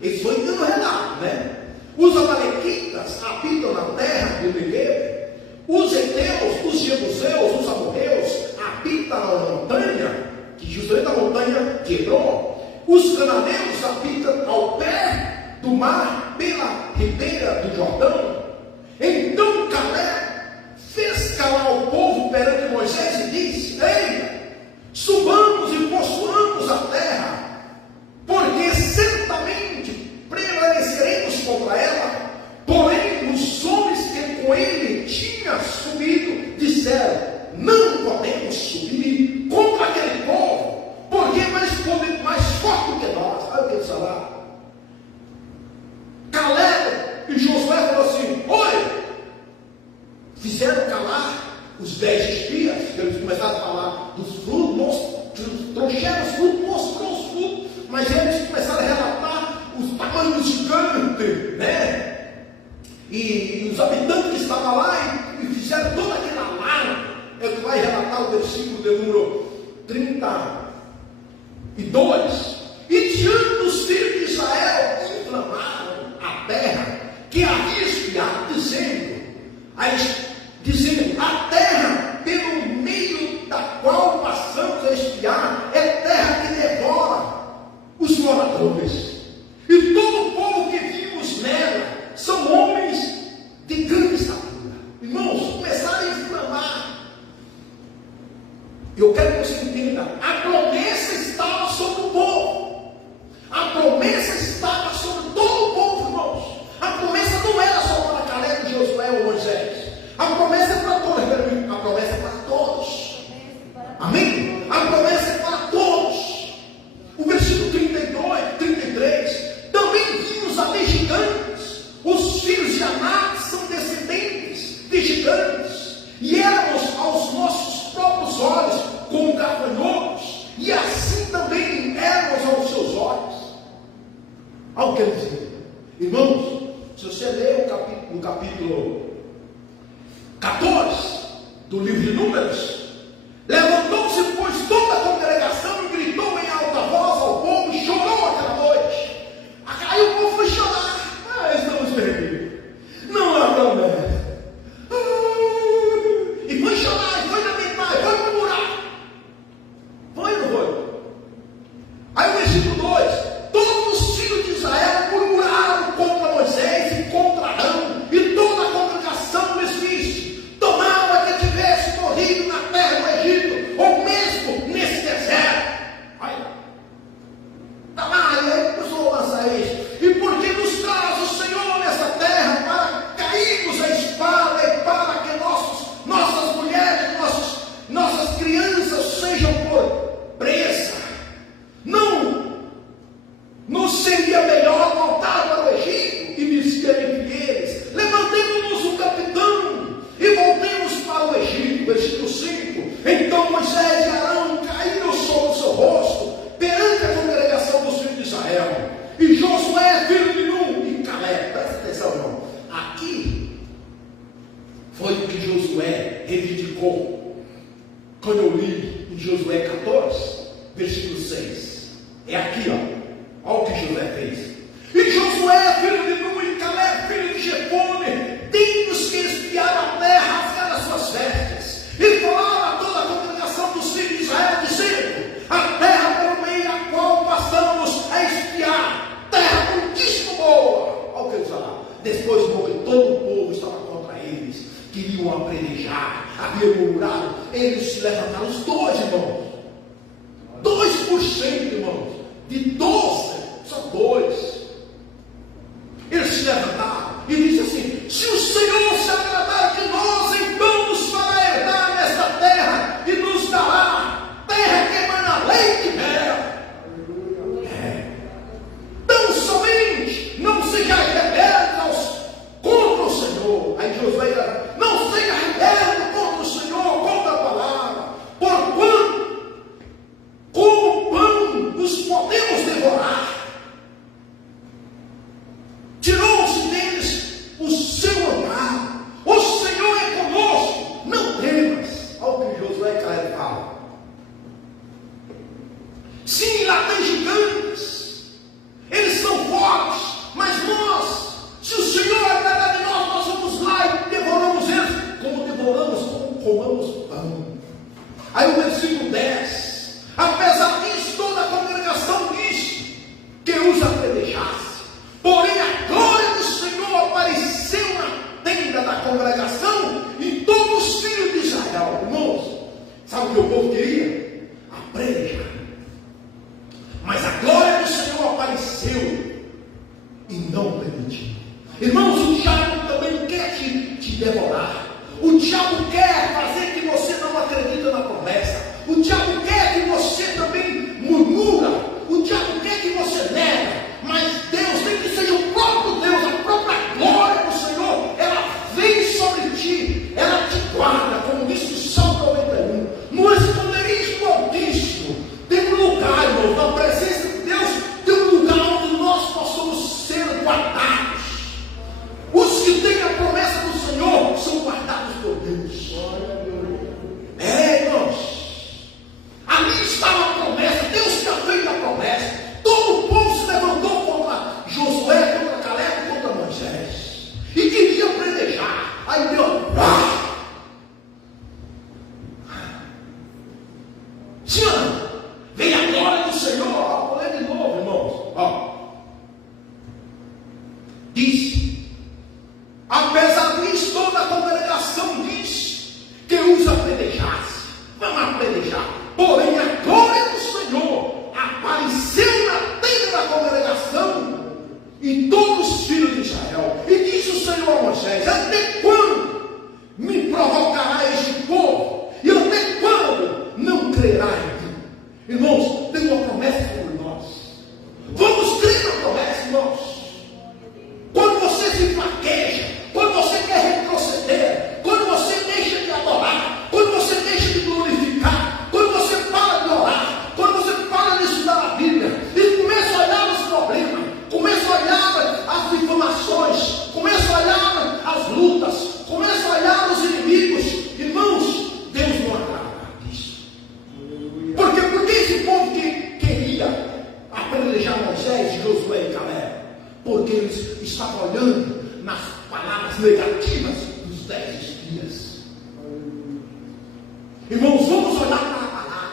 Eles foi dando relato, né? Os amalequitas habitam na terra do Neguev. Os heteus, os jebuseus, os amorreus habitam na montanha, que justamente a montanha de Hebron. Os cananeus habitam ao pé do mar, pela ribeira do Jordão. Então Caleb fez calar o povo perante Moisés e disse: ei, subamos e possuamos a terra, porque certamente prevaleceremos contra ela. Porém, os homens que com ele tinham subido disseram: não podemos subir contra aquele povo, porque é mais forte do que nós. Olha o que eles falaram. Caleb e Josué falaram assim: oi, fizeram calar os 10 espias, que eles começaram a falar dos frutos, trouxeram os frutos, mostrou os frutos, mas eles começaram a relatar os tamanhos gigantes, né? E os habitantes que estavam lá e fizeram toda aquela alarme. É que vai relatar o versículo de número 32. E diante dos filhos de Israel inflamaram a terra que havia espiado, dizendo: a terra pelo meio da qual passamos a espiar é terra que devora os moradores. E todo o povo que vimos nela são homens de grande estatura. Irmãos, começaram a inflamar. Eu quero que você entenda: a promessa estava sobre o povo. A promessa estava sobre todo o povo, irmãos. A promessa não era só para Caleb, Josué ou Moisés. A promessa é para todos. A promessa é para todos. Amém? A promessa é para todos. O versículo 33. Também vimos ali gigantes. Os filhos de Anak são descendentes de gigantes. E éramos aos nossos próprios olhos como gafanhotos. E assim também éramos aos seus olhos. Algo quer dizer, irmãos, se você ler o capítulo 14 do livro de Números, levantou-se, pois, toda a congregação e gritou em alta voz ao povo e chorou aquela noite. Aí o povo foi chorar. Estamos perdidos. Não há promessa. E foi chorar, e foi lamentar, e foi murmurar. Foi ou não foi? Aí o versículo 2: todos os filhos de Israel murmuraram contra Moisés e contra Arão, e toda a congregação lhes disse: tomara que tivesse morrido na terra do Egito, ou mesmo nesse deserto. Aí, aí começou a lançar isso. E porque nos traz o Senhor nessa terra para cairmos a espada e para que nossas mulheres, nossas crianças sejam por presa? Não seria melhor voltar para o Egito? E disseram entre eles: levantemos-nos um capitão e voltemos para o Egito. Versículo 5: então Moisés e Arão caíram sobre o seu rosto perante a congregação dos filhos de Israel. E Josué, filho de Nun, e Caleb, presta atenção, irmão, aqui foi o que Josué reivindicou quando eu li em Josué 14, versículo 6. É aqui, ó. Olha o que Josué fez. E Josué, filho de Nun, e Caleb, filho de Jefone, tendo-os que espiar a terra, rasgaram as suas vestes, e falaram a toda a congregação dos filhos de Israel, dizendo: a terra por meio a qual passamos a espiar, terra muitíssimo boa. Olha o que eles falaram. Depois, porque todo o povo estava contra eles, queriam apedrejar, haviam murmurado, eles se levantaram, os dois, irmãos. 2%, irmãos, de 12, só 2. Eles se levantaram e disseram assim: se o Senhor se agradar de nós, então nos fará herdar nesta terra e nos dará terra que emana leite e mel. Tão somente não seja rebelde contra o Senhor. Aí Josué diz: não seja rebelde contra o Senhor, contra a palavra, porquanto como pão nos podemos devorar. Tirou-se deles o seu amparo. O Senhor é conosco, não temas. Olha o que Josué e Caleb falam. Sim, lá tem gigantes, eles são fortes, mas nós, se o Senhor agradar de nós vamos lá e devoramos eles, como devoramos, como comamos pão. Aí o versículo 10: apesar disso, toda a congregação disse que os apedrejasse. Porém, a glória do Senhor apareceu na tenda da congregação e todos os filhos de Israel. Irmãos, sabe o que o povo queria? Apedrejar. Mas a glória do Senhor apareceu e não permitiu. Irmãos, o diabo também quer te devorar. O diabo quer fazer que você não acredita na promessa. O diabo quer que você também murmura. O diabo quer que você nega. Mas Deus, nem que seja o próprio Deus, a própria glória do Senhor, ela vem sobre ti. Ela dias. Irmãos, vamos olhar para a palavra,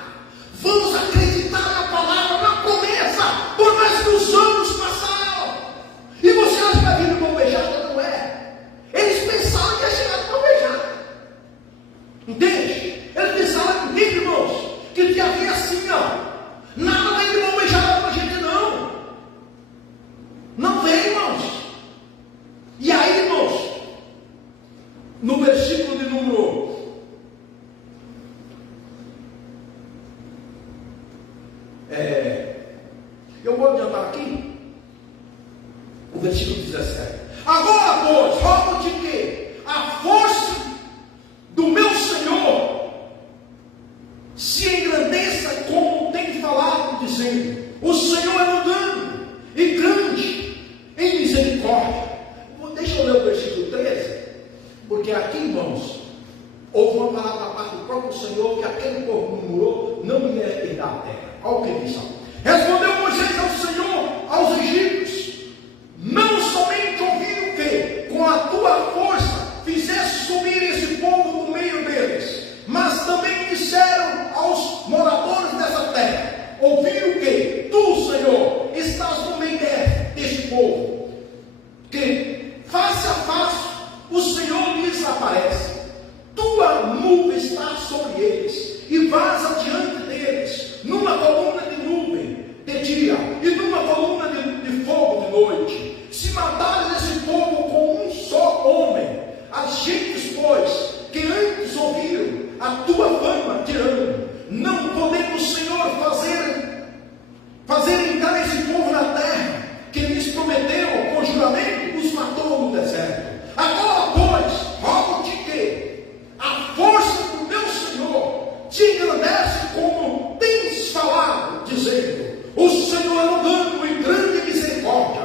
vamos acreditar na palavra, na promessa, por mais que os anos passaram. E você acha que a vida mão beijada? Não é. Eles pensaram que ia chegar de mão beijada. Entende? Eles pensaram, entende, irmãos, que tinha havia assim, ó. Nada vem de mão beijada para a gente, não. Não vem, irmãos. E aí, irmãos, no versículo de número eu vou adiantar aqui, o versículo 17. Agora, pois, rogo-te que a força do meu Senhor se engrandeça, como tem falado, dizendo: o Senhor é longânimo e grande em misericórdia. Deixa eu ler o versículo 13, porque aqui, irmãos, houve uma palavra da parte do próprio Senhor, que aquele povo murmurou, não ia herdar a terra. Olha o que diz. Respondeu Moisés ao Senhor, aos egípcios: não somente ouviram que com a tua força fizesse subir esse povo no meio deles, mas também disseram aos moradores dessa terra: ouviram que tu, Senhor, estás no meio deste povo, que face a face o Senhor lhes aparece, tua nuvem está sobre eles e vaza diante deles, numa coluna de nuvem de dia e numa coluna de fogo de noite. Se matares esse povo com um só homem, as gentes, pois, que antes ouviram a tua fama, dirão: não podemos, Senhor, fazer entrar esse povo na terra que lhes prometeu com juramento, os matou no deserto. Agora, pois, rogo-te que a força do meu Senhor te engrandece, como tens falado, dizendo: o Senhor é longânimo e grande em misericórdia,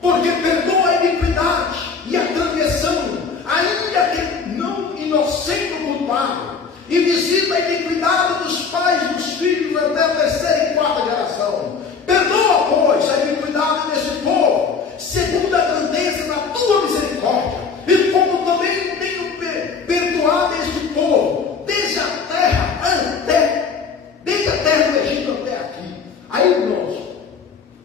porque perdoa a iniquidade e a transgressão, ainda que não inocente o culpado, e visita a iniquidade dos pais e dos filhos até a terceira e quarta geração. Perdoa, pois, a iniquidade desse povo, segundo a grandeza da tua misericórdia, e como também tenho perdoado este povo, desde a terra do Egito até aqui. Aí, irmãos,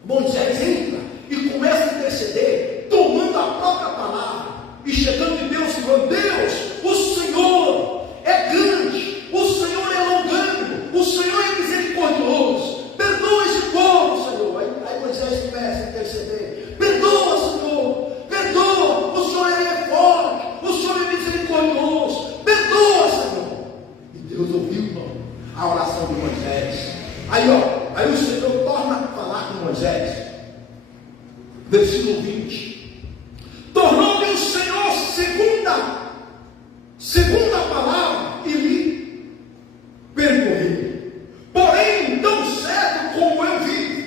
Moisés entra e começa a interceder, tomando a própria palavra, e chegando em Deus e falando: Deus, o Senhor é grande, o Senhor é longânimo, o Senhor é misericordioso, perdoa esse povo, Senhor. Aí Moisés começa a interceder: perdoa, Senhor, perdoa, o Senhor é forte, o Senhor é misericordioso, perdoa, Senhor. E Deus ouviu, irmão, a oração de Moisés. Aí o Senhor torna a falar com Moisés, versículo 20: tornou-me o Senhor segunda palavra e me percorreu. Porém, tão certo como eu vivo,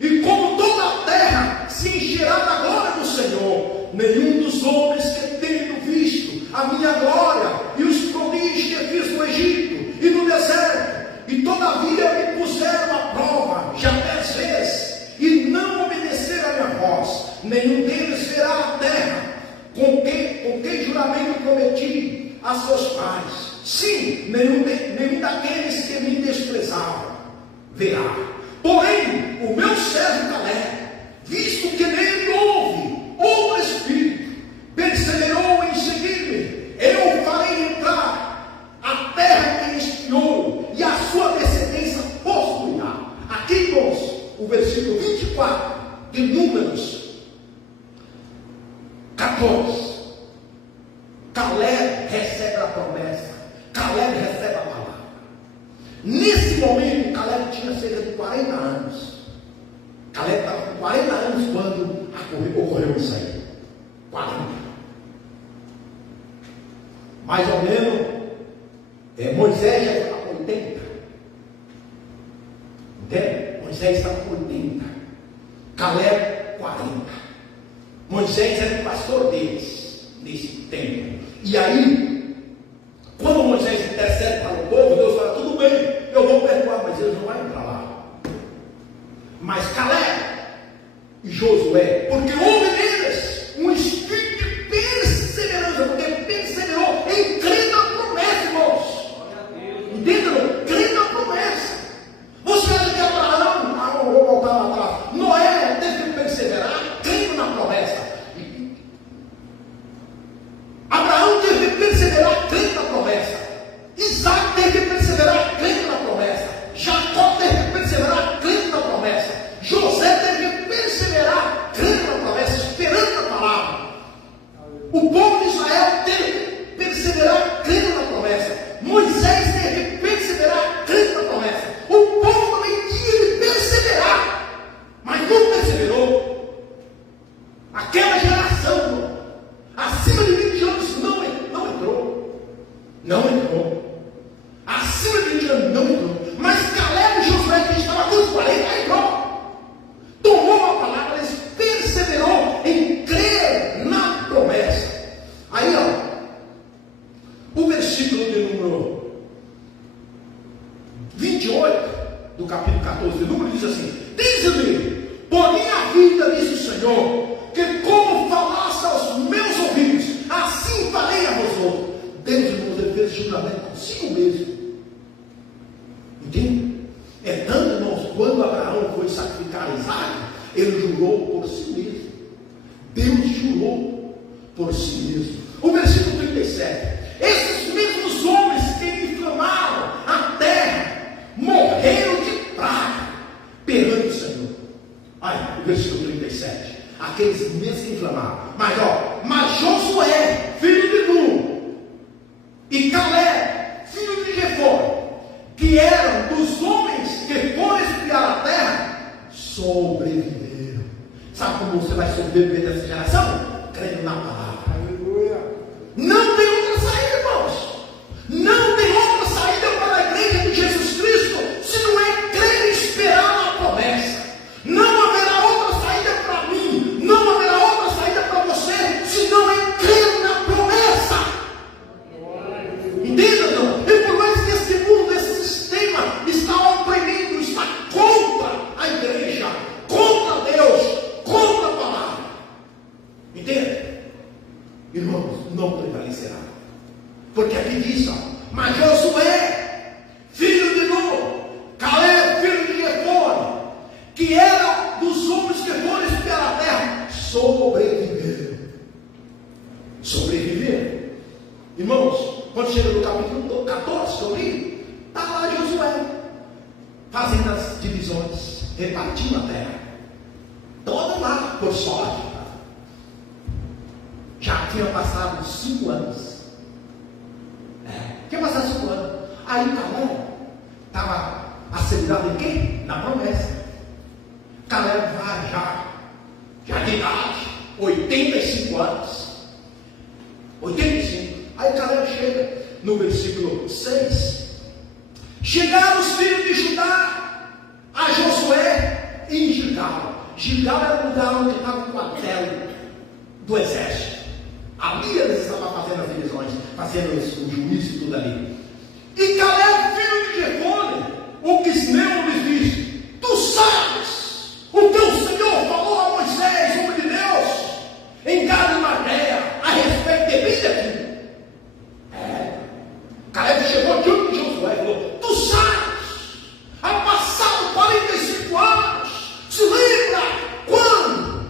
e como toda a terra se encherá da glória do Senhor, nenhum dos homens que tenham visto a minha glória e os prodígios que fiz no Egito e no deserto, e todavia me puseram à prova já 10 vezes, e não obedeceram a minha voz, nenhum deles verá a terra com quem juramento prometi a seus pais. Sim, nenhum daqueles que me desprezavam verá. Porém, o meu servo Caleb, visto que nele houve outro espírito, perseverou em seguir-me, eu farei entrar a terra que espiou, e a sua descendência possuirá. Aqui, irmãos, o versículo 24 de Números 14. Caleb recebe a promessa, Caleb recebe a palavra. Nesse momento, Caleb tinha cerca de 40 anos. Caleb estava com 40 anos quando ocorreu isso aí. 40. Mais ou menos, Moisés já estava com 80. Entende? Moisés estava com 80. Caleb, 40. Moisés era o pastor deles nesse tempo. E aí, quando Moisés intercede para o povo, Deus fala: tudo bem, eu vou perdoar, mas eles não vão entrar lá. Mas Caleb e Josué, porque houve neles um espírito de perseverança, porque perseverou em crer Não entrou. Acima de Midian não entrou. Mas Caleb e Josué, que estava com os 40, entrou. Tomou a palavra, eles perseverou em crer na promessa. Aí, o versículo de número 28 do capítulo 14 de Números diz assim: diz-me, por minha vida, diz o Senhor, que como falaste aos meus ouvidos, assim farei a vós outros. Deus, irmãos, ele fez juramento consigo mesmo. Entende? É tanto, irmãos, quando Abraão foi sacrificar Isaac, ele jurou por si mesmo. Deus jurou por si mesmo. O versículo 37: esses mesmos homens que inflamaram a terra morreram de praga perante o Senhor. Aí, o versículo 37. Aqueles mesmos que inflamaram. Mas Josué, filho de Nun, e Caleb, filho de Jefone, que eram dos homens que foram espiar a terra, sobreviveram. Sabe como você vai sobreviver dessa geração? Crendo na palavra. Aleluia. Não tem outra saída, irmãos. Não tem outra saída para a igreja de Jesus Cristo, se não é crer e esperar na promessa. Não haverá outra saída para mim, não haverá outra saída para você, se não é crer na promessa. Entenda, não? E por mais que esse mundo, esse sistema está oprimindo, está contra a igreja, contra Deus, contra a palavra. Entende? Irmãos, não prevalecerá. Porque aqui diz, mas Josué, filho de Nun, Caleb, filho de Jefone, que era dos homens que foram espiar a terra, sobreviveram. Sobreviveram. Irmãos, quando chega no capítulo 14, que eu li, está lá Josué, fazendo as divisões, repartindo a terra. Toda lá, por sorte. Já tinha passado 5 anos. Tinha passado 5 anos. Aí Caleb estava acelerado em quê? Na promessa. Caleb vai já de idade, 85 anos. 85. Aí Caleb chega no versículo 6. Chegaram os filhos de Judá a Josué em Gilgal. Gilgal era o lugar onde estava o quartel do exército. Ali eles estavam fazendo as divisões, fazendo o juízo e tudo ali. E Caleb, filho de Jefone, o Quisleu, lhes disse: tu sabes o que o Senhor falou a Moisés, homem de Deus, em Gade e Barneia, a respeito de mim aqui. Caleb chegou diante de Josué e falou: tu sabes, há passado 45 anos, se lembra quando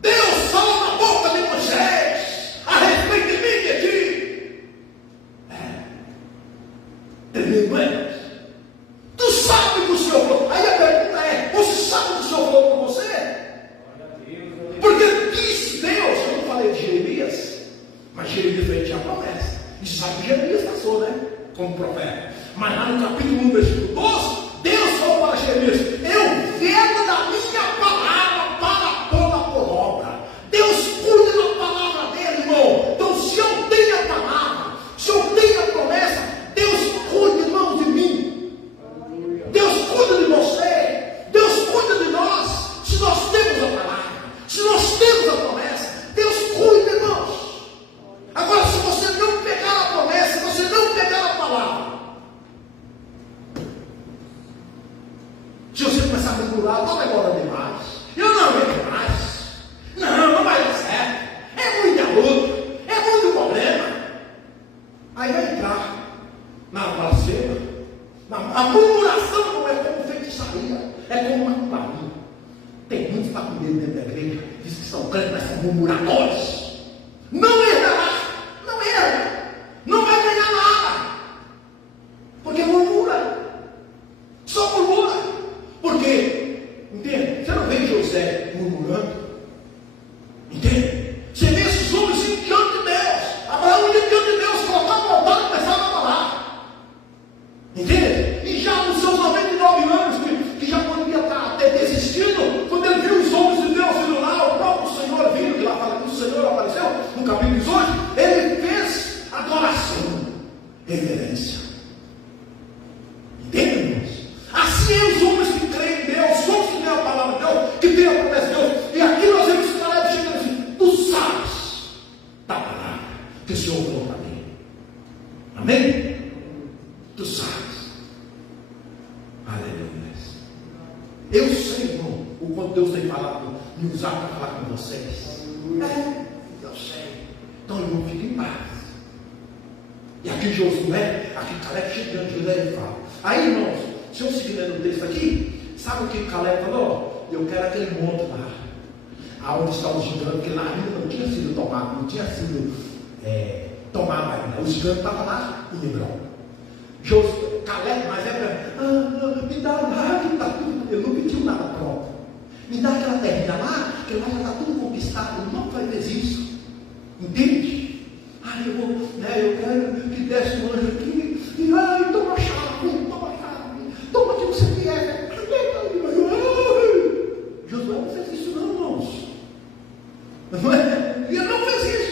Deus falou na boca de Moisés a respeito de mim e de ti? Tremendo, é? Tu sabe o que o Senhor falou. Aí a pergunta é: você sabe o que o Senhor falou para você? Porque disse Deus, eu não falei de Jeremias, mas Jeremias veio tinha a promessa. E sabe que Jeremias passou, né? Como profeta. Mas lá no capítulo 1, versículo 12, Deus falou para Jeremias: eu vejo da minha palavra para pô-la por obra. Deus cuida da palavra dele, irmão. Então, se eu tenho a palavra, se eu tenho a promessa, Deus cuida, irmão, de mim. Deus cuida de você. Deus cuida de nós. Se nós temos a palavra, se nós temos a promessa, Deus cuida, irmãos. Agora, se você não pegar a promessa, se você não pegar a palavra, se você começar a murmurar, não demora demais, eu não aguento mais, não vai dar certo, é muita luta, é muito problema, aí vai entrar na blasfêmia. A murmuração não é como feitiçaria, é como uma companhia. Tem muitos para comer dentro da igreja, diz que são crentes, mas são murmuradores. Não herdará, não herda, não vai ganhar nada, porque murmura, só murmura. Porque, entende? Você não vê José murmurando, entende? Você vê esses homens indo diante de Deus. Abraão ia diante de Deus, colocava o altar e começava a falar, entende? E já nos seus 99 anos, que já poderia ter desistido, quando ele viu os homens de Deus vindo lá, o próprio Senhor vindo, que lá fala que o Senhor apareceu no capítulo 18. reverência. Entende, irmãos? Assim é os homens que creem em Deus, os homens que têm a palavra de Deus, que têm a promessa de Deus. E aqui nós vemos que Caleb chega assim: tu sabes da palavra que o Senhor falou para mim. Amém? Tu sabes. Aleluia. Eu sei, irmão, o quanto Deus tem falado, me usado para falar com vocês. Eu sei. Então, irmão, fique em paz. E aqui Josué, aqui Caleb chegando, Josué fala. Aí, irmãos, se eu seguir lendo o texto aqui, sabe o que Caleb falou? Eu quero aquele monte lá, aonde está o gigante, porque lá ainda não tinha sido tomado, não tinha sido tomado ainda. O gigante estava lá em Hebron. Caleb, mas me dá lá, que está tudo. Ele não pediu nada próprio. Me dá aquela terrinha lá, que lá já está tudo conquistado. Ele não faz isso. Entende? Eu quero que desce um anjo aqui e toma a chave, toma aquilo que você quer. Josué não fez isso, não, irmãos. Não é? E ele não fez isso.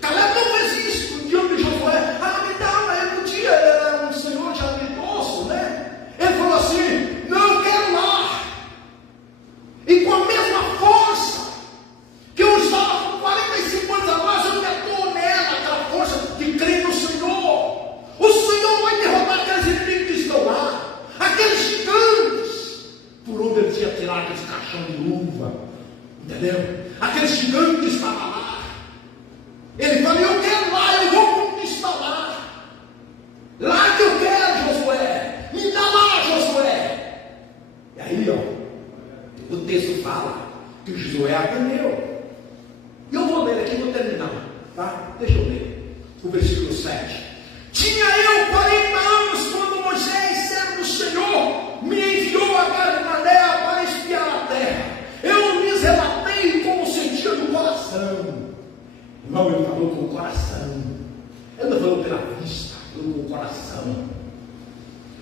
Caleb não fez isso diante de Josué. Me dá, mas ele podia, ele era um senhor de habilidoso, né? Ele falou assim: não, eu quero lá. E com a mesma força que eu estava com 45 anos atrás, eu estou nela, aquela força que crê no Senhor. O Senhor vai derrotar aqueles inimigos que estão lá, aqueles gigantes, por onde ele tinha tirado aquele caixão de uva, entendeu? Aquele gigante que estava lá. Ele falou: eu quero lá, eu vou conquistar lá. Lá que eu quero, Josué. Me dá lá, Josué. E aí, o texto fala que Josué atendeu. E eu vou ler aqui, vou terminar, tá? Deixa eu ler o versículo 7. Tinha eu 40 anos quando Moisés, servo do Senhor, me enviou a Galiléia para espiar a terra. Eu lhes relatei como sentia no coração. Irmão, ele falou com o coração. Ele não falou pela vista, falou com o coração.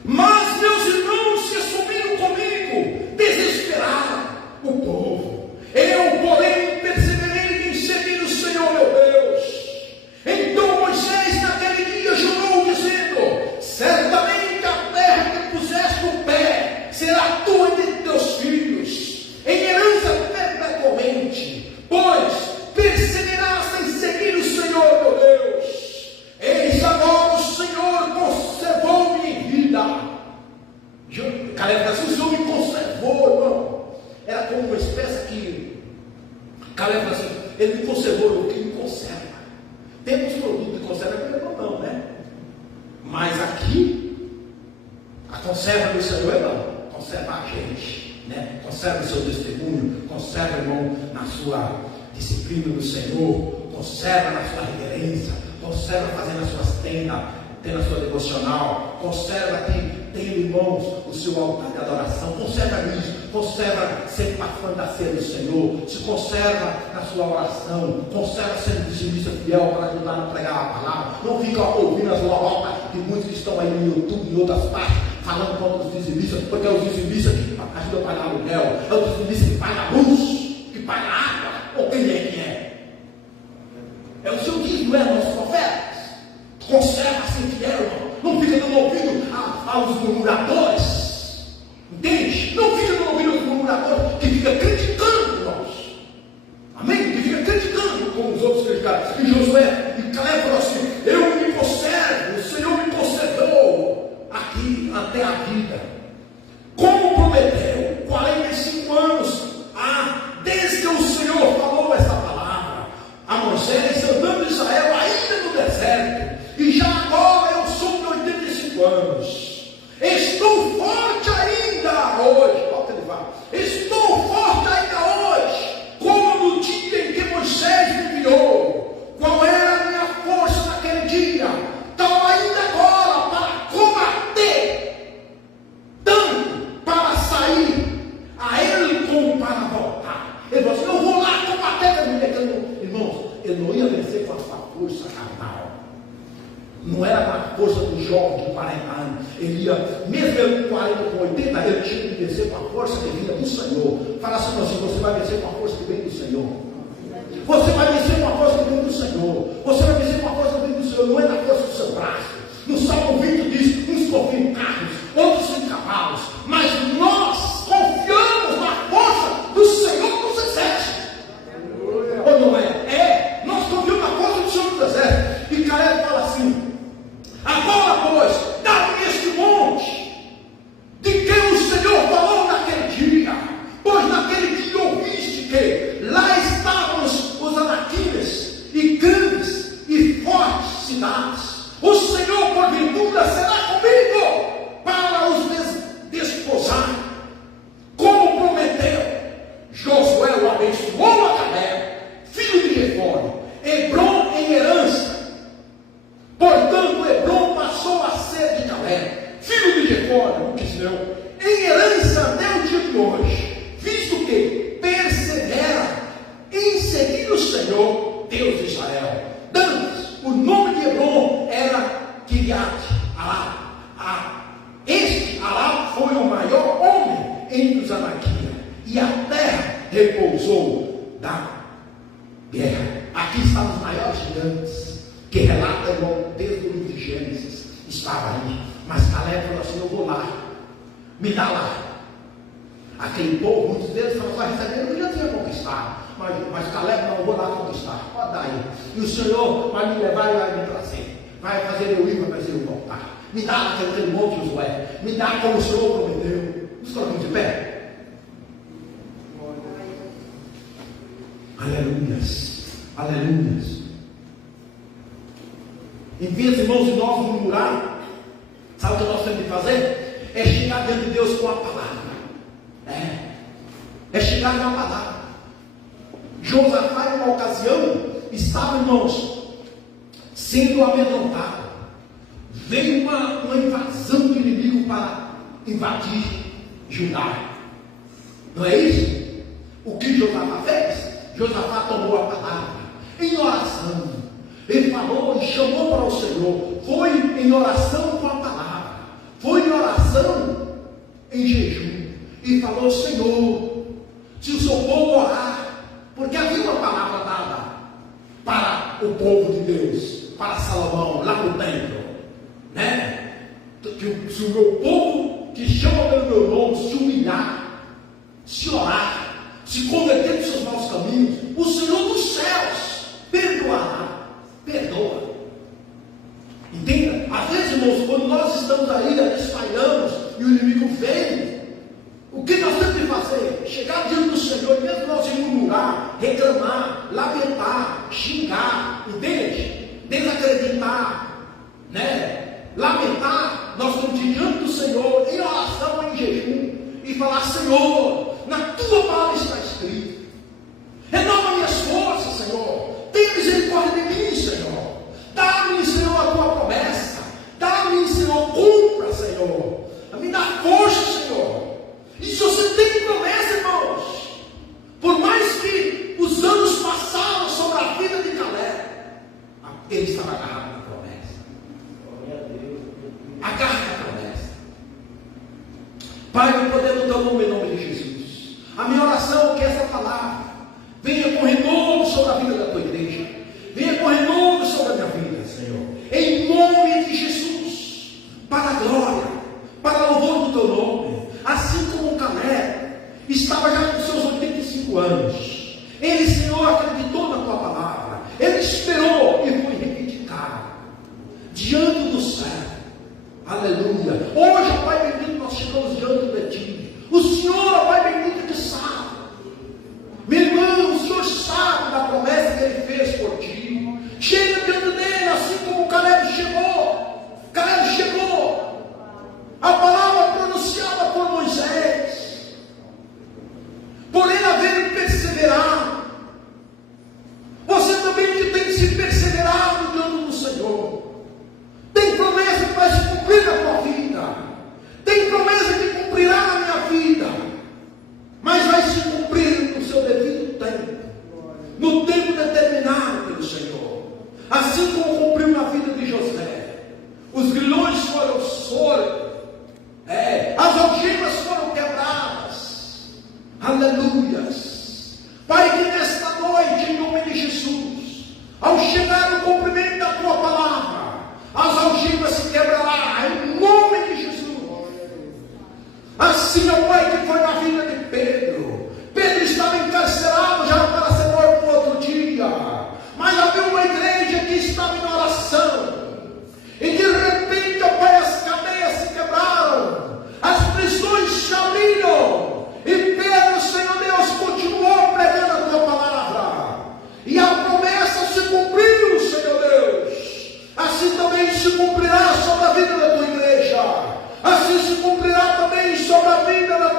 Mas meus irmãos se assumiram comigo, desesperaram o povo. Eu, porém, perseverei em seguir o Senhor meu Deus. Então Moisés naquele dia jurou, dizendo: certamente a terra que puseste o pé será tua e de teus filhos, em herança perpetuamente, pois perseveraste em seguir o Senhor meu Deus. Eis agora o Senhor conservou-me em vida. Caleb, assim, o Senhor me conservou, irmão. Era como uma espécie que Caleb, assim, ele me conservou, o que me conserva. Temos produto de conserva, não, né? Mas aqui, a conserva do Senhor é não. Conserva a gente, né? Conserva o seu testemunho, conserva, irmão, na sua disciplina do Senhor, conserva na sua reverência, conserva fazendo as suas tendas, tendo a sua devocional, conserva tendo, irmãos, o seu altar de adoração, conserva isso, conserva sempre participando da ceia do Senhor, se conserva na sua oração, conserva sendo dizimista fiel para ajudar a pregar a palavra, não fica ouvindo as lorotas de muitos que estão aí no YouTube e em outras partes, falando contra os dizimistas, porque é os dizimistas que ajudam a pagar aluguel, é o dizimista que paga a luz, que paga a água, ou quem é que é? É o seu dízimo, é nossos profetas. Conserva assim fiel, irmão. Não fica dando ouvido aos murmuradores. Entende? Não fica dando ouvido aos murmuradores que fica criticando, irmãos. Amém? Que fica criticando como os outros criticaram. E Josué e Caleb falou assim: eu me conservo, o Senhor me conservou aqui até a vida. Como prometeu, 45 anos desde que o Senhor falou essa palavra a Moisés, andando Israel ainda no deserto. E já agora eu sou de 85 anos. Estou forte ainda hoje. Olha o que ele fala. Estou forte ainda hoje, como no dia em que Moisés me enviou. Qual era a minha força naquele dia? Então ainda agora para combater, tanto para sair a ele como para voltar. Ele falou assim: eu vou lá combater a mulher. Irmãos, ele não ia vencer com a sua força carnal. Não era com a força do jovem de 40 anos. Ele ia, mesmo ele com 40, com 80, ele tinha que vencer com a força que vinha do Senhor. Fala assim: você vai vencer com a força que vem do Senhor. Você vai vencer com a força que vem do Senhor. Você vai vencer com a força que vem do Senhor. Não é na força do seu braço, não pois, dá-me este monte, de que o Senhor falou naquele dia, pois naquele dia ouviste que lá estavam os anaquinas, e grandes e fortes cidades. O Senhor, porventura, será comigo para os desposar, como prometeu. Josué o abençoou a Caleb, filho de Jefone, Hebron em herança. Portanto, Hebron passou a ser de Caleb, filho de Jefone, o quisleu, em herança até o dia de hoje, visto que persevera em seguir o Senhor, Deus de Israel. Dantes, o nome de Hebron era Kiriat Ará. Este Ará foi o maior homem entre os anaquias, e a terra repousou da guerra. Aqui estavam os maiores gigantes, que relata desde o livro de Gênesis, estava ali. Mas Caleb falou assim: eu vou lá, me dá lá. Aquele povo, muitos deles falaram: recebendo, eu já tinha conquistado. Mas Caleb não, eu vou lá conquistar, pode dar aí. E o Senhor vai me levar e vai me trazer, vai fazer eu ir, vai fazer eu voltar. Me dá aquele monte, Josué, me dá como o Senhor prometeu. Nos colocamos de pé. Aleluias, aleluias. Em vez, irmãos, de nós murmurar, sabe o que nós temos que fazer? É chegar diante de Deus com a palavra. É chegar com a palavra. Josafá, em uma ocasião, estava, irmãos, sendo amedrontado. Veio uma invasão do inimigo para invadir Judá. Não é isso? O que Josafá fez? Josafá tomou a palavra em oração. Ele falou e chamou para o Senhor. Foi em oração com a palavra. Foi em oração em jejum. E falou: Senhor, se o seu povo orar, porque havia uma palavra dada para o povo de Deus, para Salomão, lá no templo, né? Que se o meu povo, que chama pelo meu nome, se humilhar, se orar, se converter dos seus maus caminhos, o Senhor dos céus perdoará. Perdoa. Entenda? Às vezes, irmãos, quando nós estamos aí, falhamos, e o inimigo vem, o que nós temos que fazer? Chegar diante do Senhor, mesmo nós murmurar, reclamar, lamentar, xingar, entende? Desacreditar, né? Lamentar, nós temos que ir diante do Senhor, em oração, em jejum, e falar: Senhor, na tua palavra está escrito, renova minhas forças, Senhor, tem misericórdia de mim, Senhor, dá-me, Senhor, a tua promessa, dá-me, Senhor, cumpra, Senhor, me dá força, Senhor. E se você tem promessa, irmãos, por mais que os anos passaram sobre a vida de Caleb, ele estava agarrado na promessa. Agarra na promessa. Pai, no poder do teu nome, em nome de Jesus, a minha oração é que essa palavra venha com renovo sobre a vida da tua igreja, venha com renovo sobre a minha vida, Senhor, em nome de Jesus, para a glória, para o louvor do teu nome. Assim como Caleb estava já com seus 85 anos, ele, Senhor, acreditou na tua palavra, ele esperou e foi reivindicado diante do céu. Aleluia. Hoje, Pai bendito, nós chegamos diante de ti. O Senhor, Pai bendito, que sabe, meu irmão, o Senhor sabe da promessa que ele fez por ti. Chega diante dele, assim como Caleb chegou. Caleb chegou. A palavra pronunciada por Moisés, por ele haver perseverado. Você também que tem se perseverado diante do Senhor. Tem promessa que vai se cumprir na tua vida. Tem promessa que cumprirá na minha vida. Mas vai se cumprir no seu devido tempo. No tempo determinado pelo Senhor. Assim como cumpriu na vida de José. Os grilhões foram as algemas foram quebradas. Aleluias. Pai, que nesta noite, em nome de Jesus, ao chegar no cumprimento da tua palavra, as algemas se quebrarão em nome de Jesus. Assim, ó Pai, que foi na vida de Pedro. Pedro estava encarcerado já para ser morto no outro dia, mas havia uma igreja que estava em oração, e de repente, ó Pai, se cumprirá sobre a vida da tua igreja, assim se cumprirá também sobre a vida da